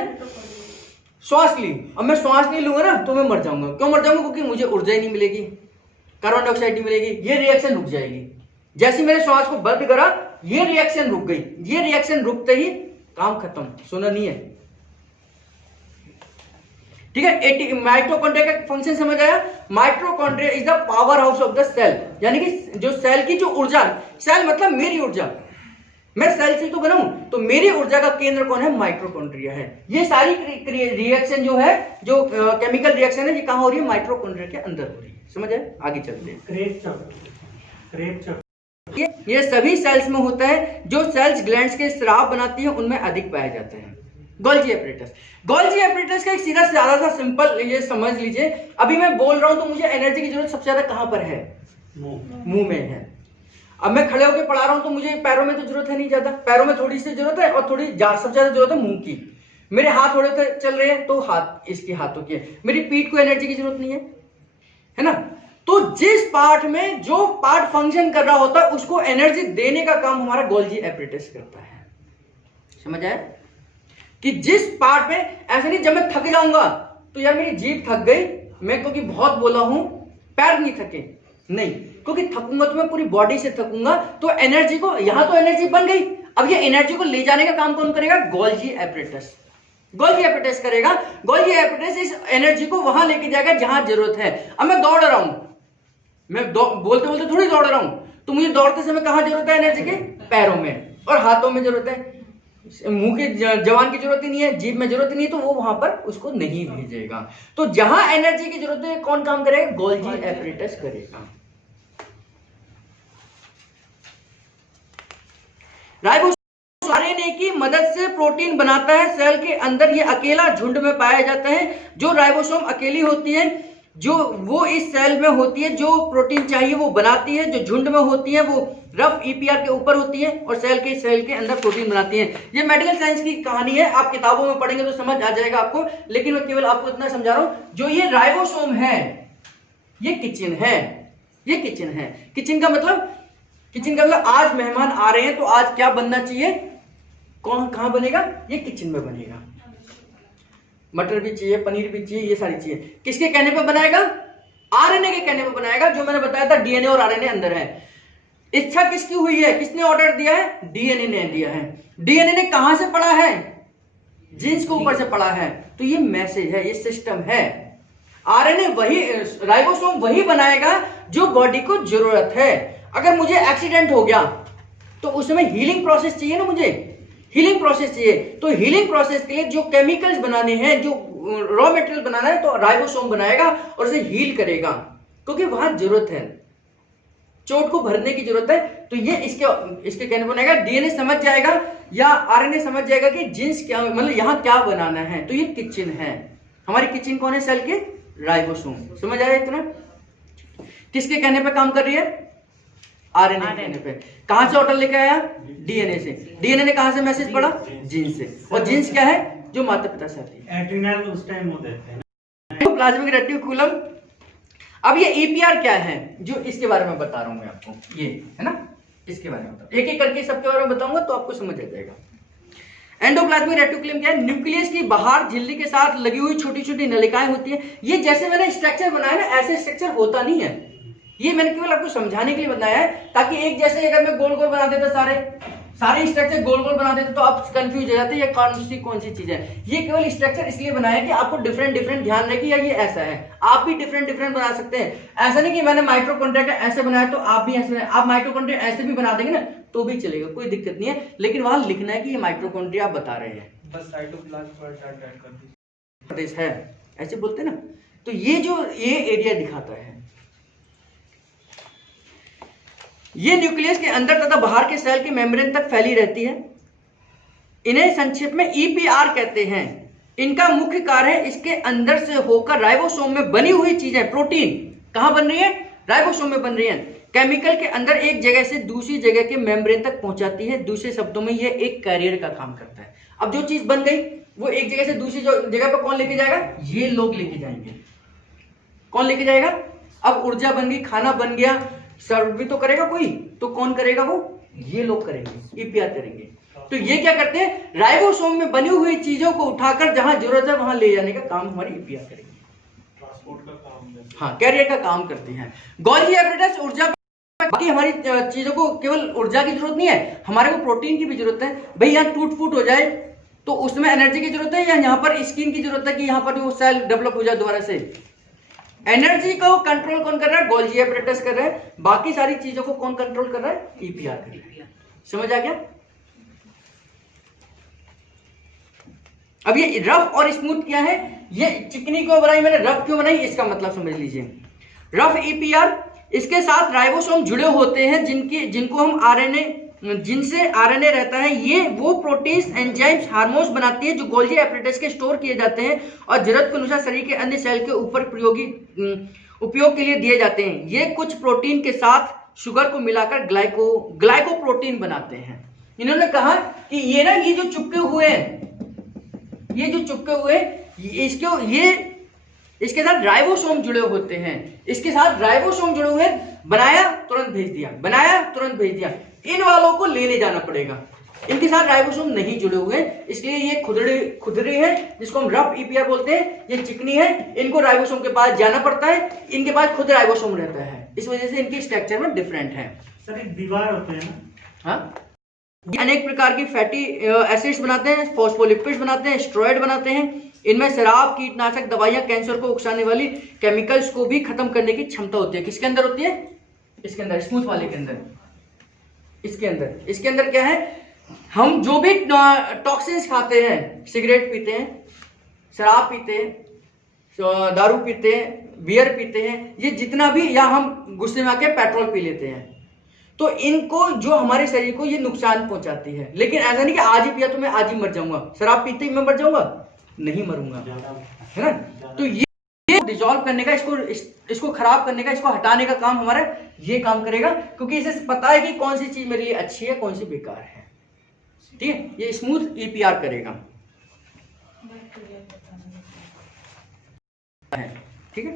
श्वास ली। अब मैं श्वास नहीं लूंगा ना तो मैं मर जाऊंगा। क्यों मर जाऊंगा, क्योंकि मुझे ऊर्जा ही नहीं मिलेगी, कार्बन डाइऑक्साइड नहीं मिलेगी, ये रिएक्शन रुक जाएगी। जैसे मैंने श्वास को बंद करा, ये रिएक्शन रुक गई। ये रिएक्शन रुकते ही काम खत्म। सुना नहीं है, ठीक है। माइटोकॉन्ड्रिया का फंक्शन समझ आया। Mitochondria is the power house of the cell, यानी कि जो सेल की जो ऊर्जा, सेल मतलब मेरी ऊर्जा, मैं सेल से तो बना हूं, तो मेरी ऊर्जा का केंद्र कौन है, माइटोकॉन्ड्रिया है। ये सारी रिएक्शन जो है, जो केमिकल रिएक्शन है, ये कहां हो रही है, माइटोकॉन्ड्रिया के अंदर हो रही है। समझ आए, आगे चलते हैं। ये सभी सेल्स में होता है। जो सेल्स ग्लैंड्स के स्राव बनाती है उनमें अधिक पाया जाता है। गोल्जी एपरेटस, गोल्जी एपरेटस का एक सीधा ज्यादा सा सिंपल ये समझ लीजिए। अभी मैं बोल रहा हूं तो मुझे एनर्जी की जरूरत सबसे ज्यादा कहां पर है, मुंह में है। अब मैं खड़े होकर पढ़ा रहा हूं तो मुझे पैरों में तो जरूरत है नहीं ज्यादा, पैरों में थोड़ी सी जरूरत है, और थोड़ी सबसे ज्यादा जरूरत है मुंह की। मेरे हाथ थोड़े चल रहे हैं तो हाथ इसके हाथों की है। मेरी पीठ को एनर्जी की जरूरत नहीं है ना। तो जिस पार्ट में जो पार्ट फंक्शन कर रहा होता है उसको एनर्जी देने का काम हमारा गोल्जी एपरेटस करता है। समझ आए कि जिस पार्ट में, ऐसा नहीं जब मैं थक जाऊंगा तो यार मेरी जीभ थक गई, मैं क्योंकि बहुत बोला हूं, पैर नहीं थके, नहीं, क्योंकि थकूंगा तो मैं पूरी बॉडी से थकूंगा। तो एनर्जी को, यहां तो एनर्जी बन गई, अब ये एनर्जी को ले जाने का काम कौन करेगा? Golgi apparatus. गोल्गी एपरेटस करेगा। गोल्गी एपरेटस इस एनर्जी को वहां लेके जाएगा जहां जरूरत है। अब मैं दौड़ रहा हूं, मैं बोलते बोलते थोड़ी दौड़ रहा हूं, तो मुझे दौड़ते समय कहां जरूरत है एनर्जी के? पैरों में और हाथों में जरूरत है। मुंह के जवान की जरूरत ही नहीं है, जीभ में जरूरत ही नहीं है, तो वो वहां पर उसको नहीं भेजेगा। तो जहां एनर्जी की जरूरत है कौन काम करेगा? गोल्गी एपरेटस करेगा। राइबोसोम आरएनए की मदद से प्रोटीन बनाता है सेल के अंदर। ये अकेला झुंड में पाया जाता है। जो राइबोसोम अकेली होती है, जो वो इस सेल में होती है, जो प्रोटीन चाहिए वो बनाती है। जो झुंड में होती है वो रफ ईपीआर के ऊपर होती है और सेल के अंदर प्रोटीन बनाती है। ये मेडिकल साइंस की कहानी है, आप किताबों में पढ़ेंगे तो समझ आ जाएगा आपको, लेकिन मैं केवल आपको इतना समझा रहा हूं। जो ये राइबोसोम है ये किचन है। ये किचन है। किचन का मतलब आज मेहमान आ रहे हैं तो आज क्या बनना चाहिए? कहां बनेगा? ये किचन में बनेगा। मटर भी चाहिए, पनीर भी चाहिए, ये सारी चीजें किसके कहने पे बनाएगा? आरएनए के कहने पे बनाएगा। जो मैंने बताया था डीएनए और आरएनए अंदर है। इच्छा किसकी हुई है? किसने ऑर्डर दिया है? डीएनए ने दिया है। डीएनए ने कहां से पढ़ा है? जीन्स के ऊपर से पढ़ा है। तो ये मैसेज है, ये सिस्टम है। आरएनए वही, राइबोसोम वही बनाएगा जो बॉडी को जरूरत है। अगर मुझे एक्सीडेंट हो गया तो उसमें हीलिंग प्रोसेस चाहिए ना, मुझे हीलिंग प्रोसेस चाहिए। तो हीलिंग प्रोसेस के लिए जो केमिकल्स बनाने हैं, जो रॉ मटेरियल बनाना है, तो राइबोसोम बनाएगा और उसे हील करेगा, क्योंकि वहां जरूरत है, चोट को भरने की जरूरत है। तो ये इसके कहने बनाएगा। डीएनए समझ जाएगा या आरएनए समझ जाएगा कि जीन्स क्या, मतलब यहां क्या बनाना है। तो ये किचन है। हमारी किचन कौन है? सेल के राइबोसोम। समझ आया इतना? किसके कहने पे काम कर रही है? आरएनए के कहने पे। कहां से ऑर्डर लेके आया? डीएनए से। डीएनए ने कहां से मैसेज पढ़ा? जीन्स से। और जीन्स क्या है? जो माता पिता से आती है। एड्रिनल उस टाइम वो देते हैं। Plasmic reticulum. अब ये ईपीआर क्या है, जो इसके बारे में बता रहा हूं मैं आपको, ये है ना, इसके बारे में बता, एक एक करके सबके बारे में बताऊंगा तो आपको समझ आ जाएगा। एंडोप्लाज्मिक रेटिकुलम क्या है? न्यूक्लियस की बाहर झिल्ली के साथ लगी हुई छोटी छोटी नलिकाएं होती है। ये जैसे मैंने स्ट्रक्चर बनाया ना, ऐसे स्ट्रक्चर होता नहीं है। ये मैंने केवल आपको समझाने के लिए बताया है, ताकि एक जैसे अगर मैं गोल गोल बना देता, सारे स्ट्रक्चर गोल गोल बना देते तो आप कंफ्यूज हो जाते ये कौन सी चीज है। ये केवल स्ट्रक्चर इसलिए बनाया कि आपको डिफरेंट ध्यान रहे कि यार ये ऐसा है। आप भी डिफरेंट बना सकते हैं। ऐसा नहीं कि मैंने माइटोकॉन्ड्रिया ऐसे बनाया तो आप भी ऐसे बनाए। आप माइटोकॉन्ड्रिया ऐसे भी बना देंगे ना तो भी चलेगा, कोई दिक्कत नहीं है, लेकिन वहां लिखना है कि ये माइटोकॉन्ड्रिया आप बता रहे हैं। बस साइटोप्लाज्म पर डॉट ऐड कर दीजिए। प्रदेश है ऐसे बोलते ना। तो ये एरिया दिखाता है। ये न्यूक्लियस के अंदर तथा बाहर के सेल के मेम्ब्रेन तक फैली रहती है। इन्हें संक्षेप में ईपीआर कहते हैं। इनका मुख्य कार्य है इसके अंदर से होकर राइबोसोम में बनी हुई चीजें, प्रोटीन कहां बन रही है? राइबोसोम में बन रही है। केमिकल के अंदर एक जगह से दूसरी जगह के मेम्ब्रेन तक पहुंचाती है। दूसरे शब्दों में ये एक कैरियर का काम करता है। अब जो चीज बन गई वो एक जगह से दूसरी जगह पर कौन लेके जाएगा? ये लोग लेके जाएंगे। कौन लेके जाएगा? अब ऊर्जा बन गई, खाना बन गया, सर्व भी तो करेगा कोई, तो कौन करेगा? वो ये लोग करेंगे, ईपीआर करेंगे। तो ये क्या करते हैं? राइबोसोम में बनी हुई चीजों को उठाकर जहां जरूरत है वहां ले जाने का काम हमारी ईपीआर करेंगे। ट्रांसपोर्ट का काम, हाँ, कैरियर का काम करते हैं। गोल्गी एपरेटस ऊर्जा, बाकी हमारी चीजों को केवल ऊर्जा की जरूरत नहीं है, हमारे को प्रोटीन की भी जरूरत है। भाई यहाँ टूट फूट हो जाए तो उसमें एनर्जी की जरूरत है, या यहाँ पर स्किन की जरूरत है कि यहाँ पर वो सेल डेवलप हो जाए दोबारा से। एनर्जी को कंट्रोल कौन कर रहा है? गोल्गी एपरेटस कर रहा है। बाकी सारी चीजों को कौन कंट्रोल कर रहा है? ईपीआर कर रहा है। समझ आ गया? अब ये रफ और स्मूथ क्या है? ये चिकनी क्यों बनाई मैंने, रफ क्यों बनाई, इसका मतलब समझ लीजिए। रफ ईपीआर, इसके साथ राइबोसोम जुड़े होते हैं जिनको हम जिनसे आरएनए रहता है। ये वो प्रोटीन्स, एंजाइम्स, हार्मोन्स बनाती है जो गोल्गी एपरेटस के स्टोर किए जाते हैं और जरूरत के अनुसार शरीर के अन्य सेल के ऊपर उपयोग के लिए दिए जाते हैं। ये कुछ प्रोटीन के साथ शुगर को मिलाकर ग्लाइकोप्रोटीन बनाते हैं। इन्होंने कहा कि ये जो चिपके हुए इसके साथ राइबोसोम जुड़े होते हैं। इसके साथ राइबोसोम जुड़े हुए, बनाया तुरंत भेज दिया। इन वालों को लेने जाना पड़ेगा। इनके साथ राइबोसोम नहीं जुड़े हुए, इसलिए ये खुदरे है जिसको हम रफ ईपीआर बोलते हैं। ये चिकनी है, इनको राइबोसोम के पास जाना पड़ता है, इनके पास खुद राइबोसोम रहता है। इस वजह से इनकी स्ट्रक्चर में डिफरेंट है। सर एक दीवार होते हैं ना, हाँ अनेक प्रकार की फैटी एसिड्स बनाते हैं, फॉस्फोलिपिड्स बनाते हैं, स्टेरॉइड बनाते हैं। इनमें शराब, कीटनाशक दवाइयां, कैंसर को उकसाने वाली केमिकल्स को भी खत्म करने की क्षमता होती है। किसके अंदर होती है? इसके अंदर, स्मूथ वाले के अंदर। इसके अंदर क्या है? हम जो भी टॉक्सिन्स खाते हैं, सिगरेट पीते हैं, शराब पीते हैं, दारू पीते हैं, बियर पीते हैं, ये जितना भी, या हम गुस्से में आके पेट्रोल पी लेते हैं, तो इनको जो हमारे शरीर को ये नुकसान पहुंचाती है। लेकिन ऐसा नहीं कि आज ही पिया तो मैं आज ही मर जाऊंगा, शराब पीते ही मैं मर जाऊंगा, नहीं मरूंगा, है ना। तो ये डिसॉल्व करने का, इसको खराब करने का, इसको हटाने का काम हमारा ये काम करेगा, क्योंकि इसे पता है कि कौन सी चीज मेरे लिए अच्छी है, कौन सी बेकार है। ठीक है, ये स्मूथ ईपीआर करेगा। ठीक है,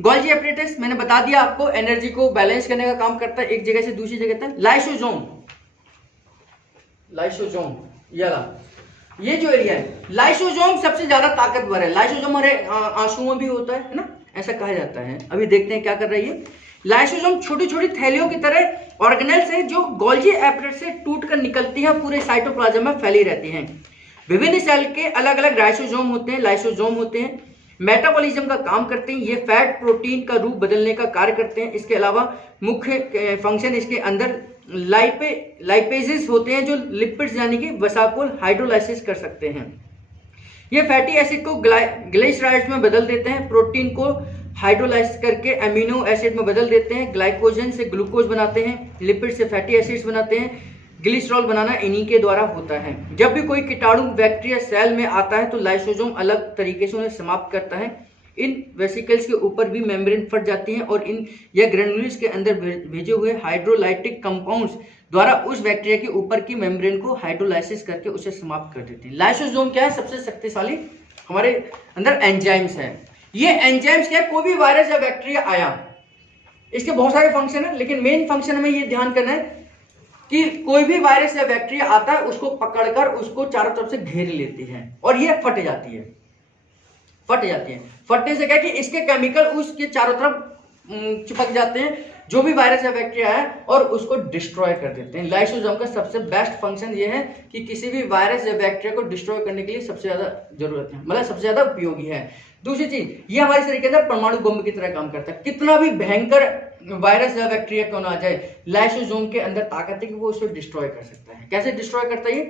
गोल्जी एपरेटस मैंने बता दिया आपको, एनर्जी को बैलेंस करने का काम करता है एक जगह से दूसरी जगह तक। लाइसोसोम ये जो एरिया है, लाइसोसोम सबसे ज्यादा ताकतवर है। लाइसोसोम हमारे आंसुओं में भी होता है ना, ऐसा कहा जाता है। अभी देखते हैं क्या कर रही है। लाइसोसोम छोटी छोटी थैलियों की तरह ऑर्गेनेल्स है जो गोल्जी एपरेटस से टूटकर निकलती है, पूरे साइटोप्लाज्म में फैली रहती हैं। विभिन्न सेल के अलग अलग लाइसोसोम होते हैं, मेटाबॉलिज्म का काम करते हैं। ये फैट प्रोटीन का रूप बदलने का कार्य करते हैं। इसके अलावा मुख्य फंक्शन इसके अंदर लाइपेजेस होते हैं जो लिपिड्स यानी कि वसा को हाइड्रोलाइसिस कर सकते हैं। ये फैटी एसिड को ग्लाइसराइड्स में बदल देते हैं, प्रोटीन को हाइड्रोलाइज करके अमीनो एसिड में बदल देते हैं, ग्लाइकोजन से ग्लूकोज बनाते हैं, लिपिड से फैटी एसिड्स बनाते हैं। ग्लिसरॉल बनाना इन्हीं के द्वारा होता है। जब भी कोई कीटाणु बैक्टीरिया सेल में आता है तो लाइसोसोम अलग तरीके से उन्हें समाप्त करता है। इन वेसिकल्स के ऊपर भी मेम्ब्रेन फट जाती है और या ग्रेनुल्स के अंदर भेजे हुए हाइड्रोलाइटिक कंपाउंड्स द्वारा उस बैक्टीरिया के ऊपर की मेम्ब्रेन को हाइड्रोलाइसिस करके उसे समाप्त कर देती है। लाइसोसोम क्या है? सबसे शक्तिशाली हमारे अंदर एंजाइम्स है। ये एंजाइम्स क्या है? कोई भी वायरस या बैक्टीरिया आया, इसके बहुत सारे फंक्शन है, लेकिन मेन फंक्शन हमें ये ध्यान करना है कि कोई भी वायरस या बैक्टीरिया आता है उसको पकड़कर उसको चारों तरफ से घेर लेती है और ये फट जाती है। फटने से क्या कि इसके केमिकल उसके चारों तरफ चिपक जाते हैं, जो भी वायरस या बैक्टीरिया है, और उसको डिस्ट्रॉय कर देते हैं। लाइसोसोम का सबसे बेस्ट फंक्शन ये है कि किसी भी वायरस या बैक्टीरिया को डिस्ट्रॉय करने के लिए सबसे ज्यादा जरूरत है, मतलब सबसे ज्यादा उपयोगी है। दूसरी चीज, ये हमारे शरीर के अंदर परमाणु बम की तरह काम करता है। कितना भी भयंकर वायरस या बैक्टीरिया क्यों ना आ जाए, लाइसोसोम के अंदर ताकत है कि वो उसे डिस्ट्रॉय कर सकता है। कैसे डिस्ट्रॉय करता है?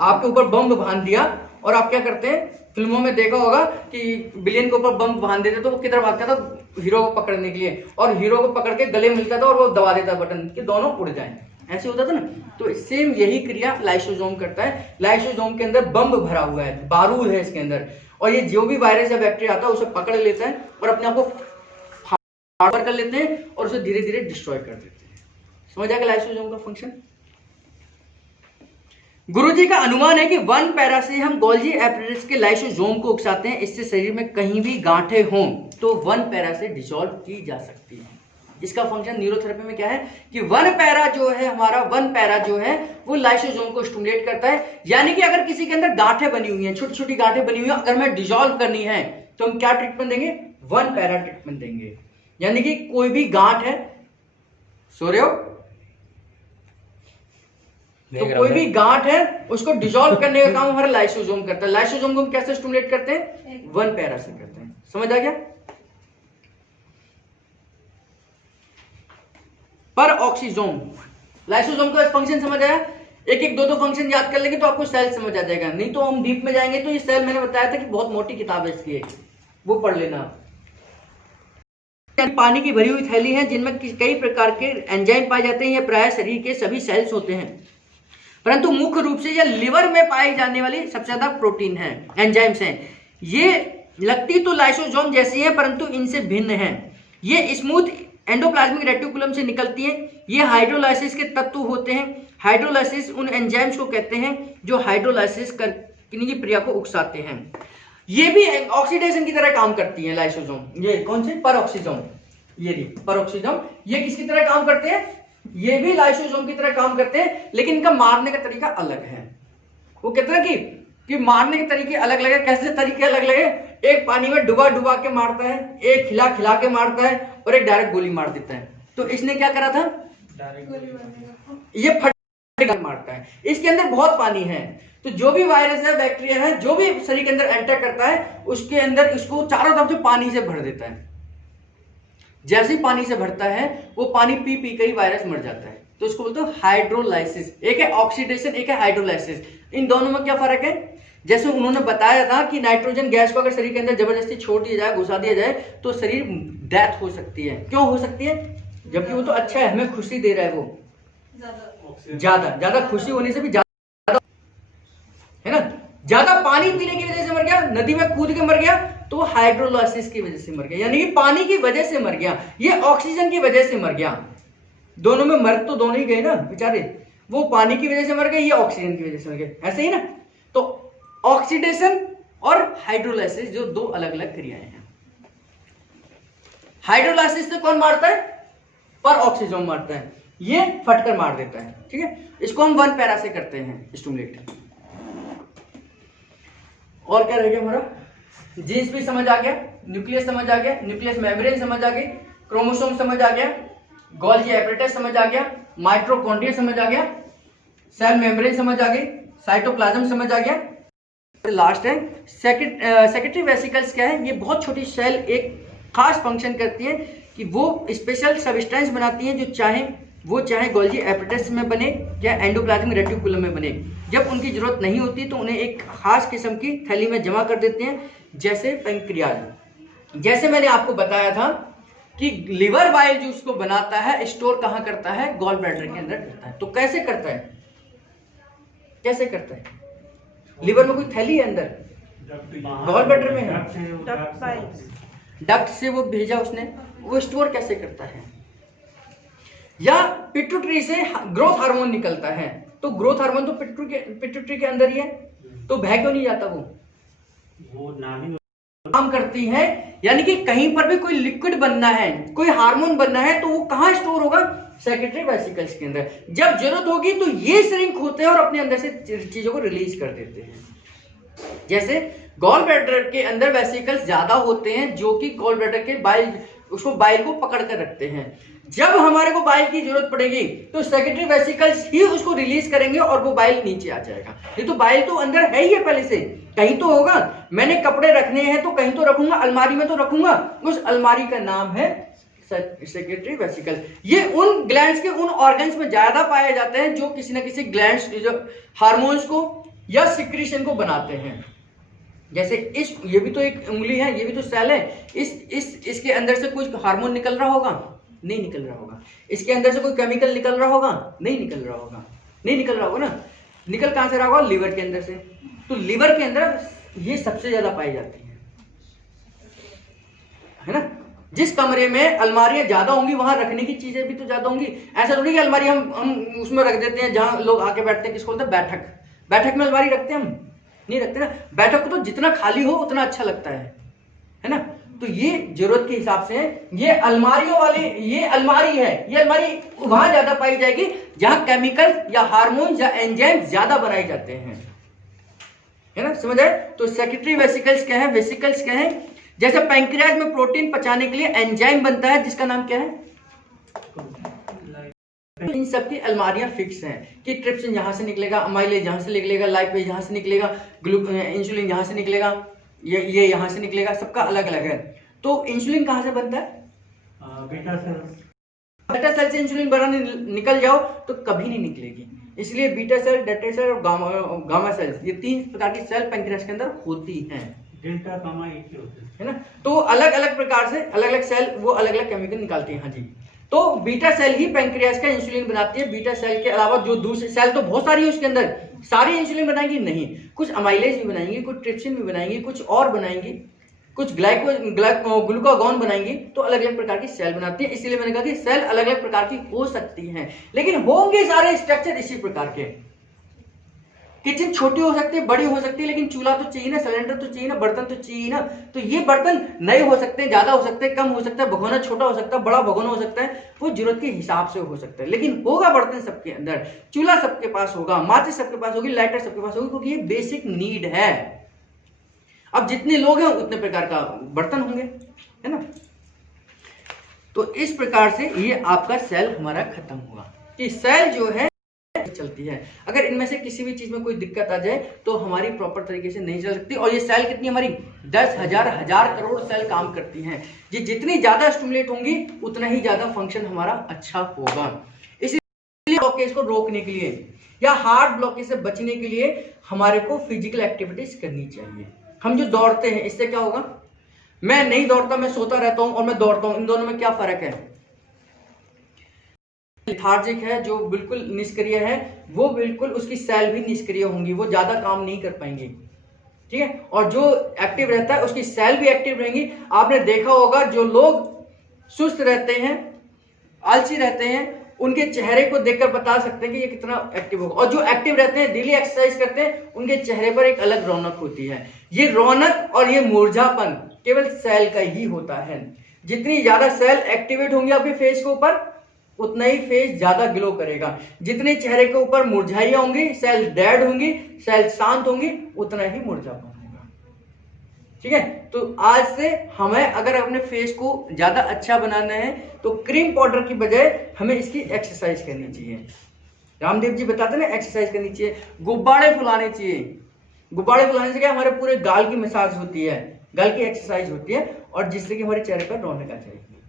आपके ऊपर बम बांध दिया और आप क्या करते हैं, फिल्मों में देखा होगा कि विलेन के ऊपर बम बांध देते तो वो किधर भागता था? हीरो को पकड़ने के लिए, और हीरो को पकड़ के गले मिलता था और वो दबा देता बटन कि दोनों उड़ जाएं, ऐसे होता था ना। तो सेम यही क्रिया लाइसोसोम करता है। लाइसोसोम के अंदर बम भरा हुआ है, बारूद है इसके अंदर, और ये जो भी वायरस या बैक्टीरिया आता है उसे पकड़ लेता है और अपने आप को हार्ड कर लेते हैं और उसे धीरे धीरे डिस्ट्रॉय कर देते हैं। समझ आ गया लाइसोसोम का फंक्शन? गुरुजी का अनुमान है कि 1 पैरा से हम गोल्जी एपरेटस के लाइसोसोम को उकसाते हैं। इससे शरीर में कहीं भी गांठें हों तो 1 पैरा से डिसॉल्व की जा सकती है। इसका फंक्शन न्यूरोथेरेपी में क्या है कि 1 पैरा जो है हमारा, 1 पैरा जो है वो लाइसोसोम को स्टिमुलेट करता है। यानी कि अगर किसी के अंदर गांठें बनी हुई हैं, छोटी छोटी गांठें बनी हुई हैं, अगर हमें डिसॉल्व करनी है तो हम क्या ट्रीटमेंट देंगे? 1 पैरा ट्रीटमेंट देंगे। यानी कि कोई भी गांठ है, सो रहे हो, तो कोई भी गांठ है उसको डिसॉल्व करने का काम हमारा लाइसोसोम करता है। लाइसोसोम को हम कैसे स्टिमुलेट करते हैं? 1 पैरा से करते हैं। समझ आ गया? पर ऑक्सीजोम, लाइसोसोम का फंक्शन समझ आया? एक एक दो फंक्शन याद कर लेंगे तो आपको सेल समझ आ जाएगा। नहीं तो हम डीप में जाएंगे तो ये सेल, मैंने बताया था कि बहुत मोटी किताब है इसकी, वो पढ़ लेना। पानी की भरी हुई थैली है जिनमें कई प्रकार के एंजाइम पाए जाते हैं। ये प्राय शरीर के सभी सेल्स होते हैं, परंतु मुख्य रूप से यह लिवर में पाई जाने वाली सबसे ज्यादा प्रोटीन है, एंजाइम्स हैं। ये लगती तो लाइसोसोम जैसी है परंतु इनसे भिन्न है। ये स्मूथ एंडोप्लाज्मिक रेटिकुलम से निकलती है। ये हाइड्रोलाइसिस के तत्व होते हैं। हाइड्रोलाइसिस उन एंजाइम्स को कहते हैं जो हाइड्रोलाइसिस करने की क्रिया को उकसाते हैं। ये भी ऑक्सीडेशन की तरह काम करती है लाइसोसोम। ये कौन से? परऑक्सीसोम। ये परऑक्सीसोम, ये किसकी तरह काम करते हैं? ये भी लाइसोसोम की तरह काम करते हैं, लेकिन इनका मारने का तरीका अलग है। वो कहते हैं कि मारने के तरीके अलग अलग है। कैसे तरीके अलग अलग है? एक पानी में डुबा डुबा के मारता है, एक खिला खिला के मारता है, और एक डायरेक्ट गोली मार देता है। तो इसने क्या करा था? डायरेक्ट गोली मारने का। ये मारता है। इसके अंदर बहुत पानी है, तो जो भी वायरस है, बैक्टीरिया है, जो भी शरीर के अंदर एंटर करता है उसके अंदर इसको चारों तरफ से पानी से भर देता है। जैसे ही पानी से भरता है वो पानी पी पी कर ही वायरस मर जाता है। तो इसको बोलते हैं हाइड्रोलाइसिस। एक है ऑक्सीडेशन, एक है हाइड्रोलाइसिस। इन दोनों में क्या फर्क है? जैसे उन्होंने बताया था कि नाइट्रोजन गैस को अगर शरीर के अंदर जबरदस्ती छोड़ दिया जाए, घुसा दिया जाए, तो शरीर डेथ हो सकती है। क्यों हो सकती है? जबकि वो तो अच्छा है, हमें खुशी दे रहा है, वो ज्यादा खुशी होने से भी ज्यादा है ना, ज्यादा पानी पीने की वजह से मर गया, नदी में कूद के मर गया, तो हाइड्रोलाइसिस की वजह से मर गया, यानी कि पानी की वजह से मर गया, ये ऑक्सीजन की वजह से मर गया। दोनों में मर तो दोनों ही गए ना बेचारे, वो पानी की वजह से मर गए, ये ऑक्सीजन की वजह से मर गए, ऐसे ही ना। तो ऑक्सीडेशन और हाइड्रोलाइसिस जो दो अलग अलग क्रियाएं हैं। हाइड्रोलाइसिस से कौन मारता है? पर ऑक्सीजन मारता है, ये फटकर मार देता है, ठीक है। इसको हम 1 पैरा से करते हैं स्टिमुलेट। और क्या रह गया हमारा? जीन्स भी समझ आ गया, न्यूक्लियस समझ आ गया, न्यूक्लियस मेम्ब्रेन समझ आ गई, क्रोमोसोम समझ आ गया, गोल्गी एपरेटस समझ आ गया, माइटोकॉन्ड्रिया समझ आ गया, सेल मेम्ब्रेन समझ आ गई, साइटोप्लाज्म समझ आ गया। लास्ट है सेक्रेटरी वेसिकल्स। क्या है? ये बहुत छोटी सेल एक खास फंक्शन करती है कि वो स्पेशल सब्सटेंस बनाती हैं जो चाहे गोल्गी एपरेटस में बने या एंडोप्लाज्मिक रेटिकुलम में बने। जब उनकी जरूरत नहीं होती तो उन्हें एक खास किस्म की थैली में जमा कर देते हैं, जैसे पैंक्रियाज। जैसे मैंने आपको बताया था कि लिवर बाइल जो उसको बनाता है, स्टोर कहाँ करता है? गॉल ब्लैडर के अंदर करता है। तो कैसे करता है? कैसे करता है? लिवर में कोई थैली है अंदर, गॉल ब्लैडर में है, डक्ट से वो भेजा उसने, वो स्टोर कैसे करता है? या पिट्यूटरी से ग्रोथ हार्मोन निकलता है, तो ग्रोथ हार्मोन तो पिट्यूटरी के अंदर ही है, तो बह क्यों नहीं जाता? वो नाली काम करती है, यानी कि कहीं पर भी कोई लिक्विड बनना है, कोई हार्मोन बनना है, तो वो कहाँ स्टोर होगा? सेक्रेटरी वेसिकल्स के अंदर। जब जरूरत होगी तो ये श्रिंक होते हैं और अपने अंदर से चीजों को रिलीज कर देते हैं। जैसे गॉल ब्लैडर के अंदर वेसिकल्स ज्यादा होते हैं जो कि गॉल ब्लैडर के बाइल को पकड़ कर रखते हैं। जब हमारे को बाइल की जरूरत पड़ेगी तो सेक्रेटरी वेसिकल्स ही उसको रिलीज करेंगे और वो बाइल नीचे आ जाएगा। ये तो बाइल तो अंदर है ही है, पहले से कहीं तो होगा। मैंने कपड़े रखने हैं तो कहीं तो रखूंगा, अलमारी में तो रखूंगा, उस अलमारी का नाम है सेक्रेटरी वेसिकल। ये उन ग्लैंड्स के उन ऑर्गन्स में ज्यादा पाए जाते हैं जो किसी न किसी ग्लैंड्स जो हार्मोन्स को या सिक्रीशन को बनाते हैं। जैसे ये भी तो एक उंगली है, ये भी तो सेल है, इसके अंदर से कुछ हार्मोन निकल रहा होगा? नहीं निकल रहा होगा। इसके अंदर से कोई केमिकल निकल रहा होगा? नहीं निकल रहा होगा। नहीं निकल रहा होगा ना। निकल कहां से रहा होगा? लिवर के अंदर से। तो लिवर के अंदर ये सबसे ज्यादा पाई जाती है ना। जिस कमरे में अलमारियां ज्यादा होंगी वहां रखने की चीजें भी तो ज्यादा होंगी। ऐसा थोड़ी कि अलमारी हम उसमें रख देते हैं जहां लोग आके बैठते हैं, किसको बोलते हैं? बैठक में अलमारी रखते हैं हम? नहीं रखते ना। बैठक को तो जितना खाली हो उतना अच्छा लगता है ना। तो ये जरूरत के हिसाब से ये अलमारियों वाले, ये अलमारी है, ये अलमारी वहां ज्यादा पाई जाएगी जहां केमिकल या हार्मोन या एंजाइम ज्यादा बनाए जाते हैं, है ना। समझ आए? तो सेक्रेटरी वेसिकल्स क्या है? वेसिकल्स क्या है? जैसे पैंक्रियाज में प्रोटीन पचाने के लिए एंजाइम बनता है जिसका नाम क्या है? इन सब की अलमारियां फिक्स हैं कि ट्रिप्सिन यहां से निकलेगा, अमाइलेज यहां से निकलेगा, लाइपेज यहां से निकलेगा, इंसुलिन यहां से निकलेगा, ये यहां से निकलेगा, सबका अलग अलग है। तो इंसुलिन कहां से बनता है? बीटा सेल से इंसुलिन बनाने निकल जाओ तो कभी नहीं निकलेगी। इसलिए बीटा सेल, डेल्टा सेल और गामा सेल, ये 3 प्रकार की सेल पैंक्रियाज के अंदर होती हैं। डेल्टा गामा एक ही होते हैं, है ना। तो अलग अलग प्रकार से अलग अलग सेल वो अलग अलग केमिकल निकालती हैं। हाँ जी। तो बीटा सेल ही पैंक्रियाज का इंसुलिन बनाती है। बीटा सेल के अलावा जो दूसरे सेल तो बहुत सारी है उसके अंदर, सारी इंसुलिन बनाएंगी नहीं। कुछ अमाइलेज भी बनाएंगी, कुछ ट्रिप्सिन भी बनाएंगी, कुछ और बनाएंगी, कुछ ग्लूकागॉन बनाएंगी। तो अलग अलग प्रकार की सेल बनाती है। इसीलिए मैंने कहा कि सेल अलग अलग प्रकार की हो सकती हैं, लेकिन होंगे सारे स्ट्रक्चर इसी प्रकार के। किचन छोटी हो सकती है, बड़ी हो सकती है, लेकिन चूल्हा तो चाहिए ना, सिलेंडर तो चाहिए ना, बर्तन तो चाहिए ना। तो ये बर्तन नए हो सकते हैं, ज्यादा हो सकते हैं, कम हो सकता है, भगोना छोटा हो सकता है, बड़ा भगोना हो सकता है, वो जरूरत के हिसाब से हो सकता है, लेकिन होगा बर्तन सबके अंदर। चूल्हा सबके पास होगा, माचिस सबके पास होगी, लाइटर सबके पास होगी, क्योंकि ये बेसिक नीड है। अब जितने लोग हैं उतने प्रकार का बर्तन होंगे, है ना। तो इस प्रकार से ये आपका सेल हमारा खत्म हुआ कि सेल जो है चलती है। अगर इनमें से किसी भी चीज में कोई दिक्कत आ जाए तो हमारी प्रॉपर तरीके से नहीं चल सकती। और ये सेल कितनी हमारी 10,000 हजार करोड़ सेल काम करती हैं। ये जितनी ज्यादा स्टिमुलेट होंगी उतना ही ज्यादा फंक्शन हमारा अच्छा होगा। इसीलिए ब्लॉकेज को रोकने के लिए या हार्ट ब्लॉकेज से बचने के लिए हमारे को फिजिकल एक्टिविटीज करनी चाहिए। हम जो दौड़ते हैं इससे क्या होगा, मैं नहीं दौड़ता, मैं सोता रहता हूं और मैं दौड़ता हूं, इन दोनों में क्या फर्क है? लिथार्जिक है, जो बिल्कुल निष्क्रिय है, वो बिल्कुल उसकी सेल भी निष्क्रिय होंगी, वो ज्यादा काम नहीं कर पाएंगी, ठीक है। और जो एक्टिव रहता है उसकी सेल भी एक्टिव रहेंगी। आपने देखा होगा जो लोग सुस्त रहते हैं, आलसी रहते हैं, उनके चेहरे को देखकर बता सकते हैं कि ये कितना एक्टिव होगा। और जो एक्टिव रहते हैं, डेली एक्सरसाइज करते हैं, उनके चेहरे पर एक अलग रौनक होती है। ये रौनक और ये मुरझापन केवल सेल का ही होता है। जितनी ज्यादा सेल एक्टिवेट होंगी आपके फेस के ऊपर उतना ही फेस ज्यादा ग्लो करेगा। जितने चेहरे के ऊपर मुरझाइयां होंगी, सेल डेड होंगी, सेल शांत होंगी, उतना ही मुरझापन होगा, ठीक है। तो आज से हमें अगर अपने फेस को ज्यादा अच्छा बनाना है तो क्रीम पाउडर की बजाय हमें इसकी एक्सरसाइज करनी चाहिए। रामदेव जी बताते ना एक्सरसाइज करनी चाहिए, गुब्बारे फुलाने चाहिए। गुब्बारे फुलाने से क्या हमारे पूरे गाल की मसाज होती है, गाल की एक्सरसाइज होती है और जिससे कि हमारे चेहरे पर रौनक आ जाएगी।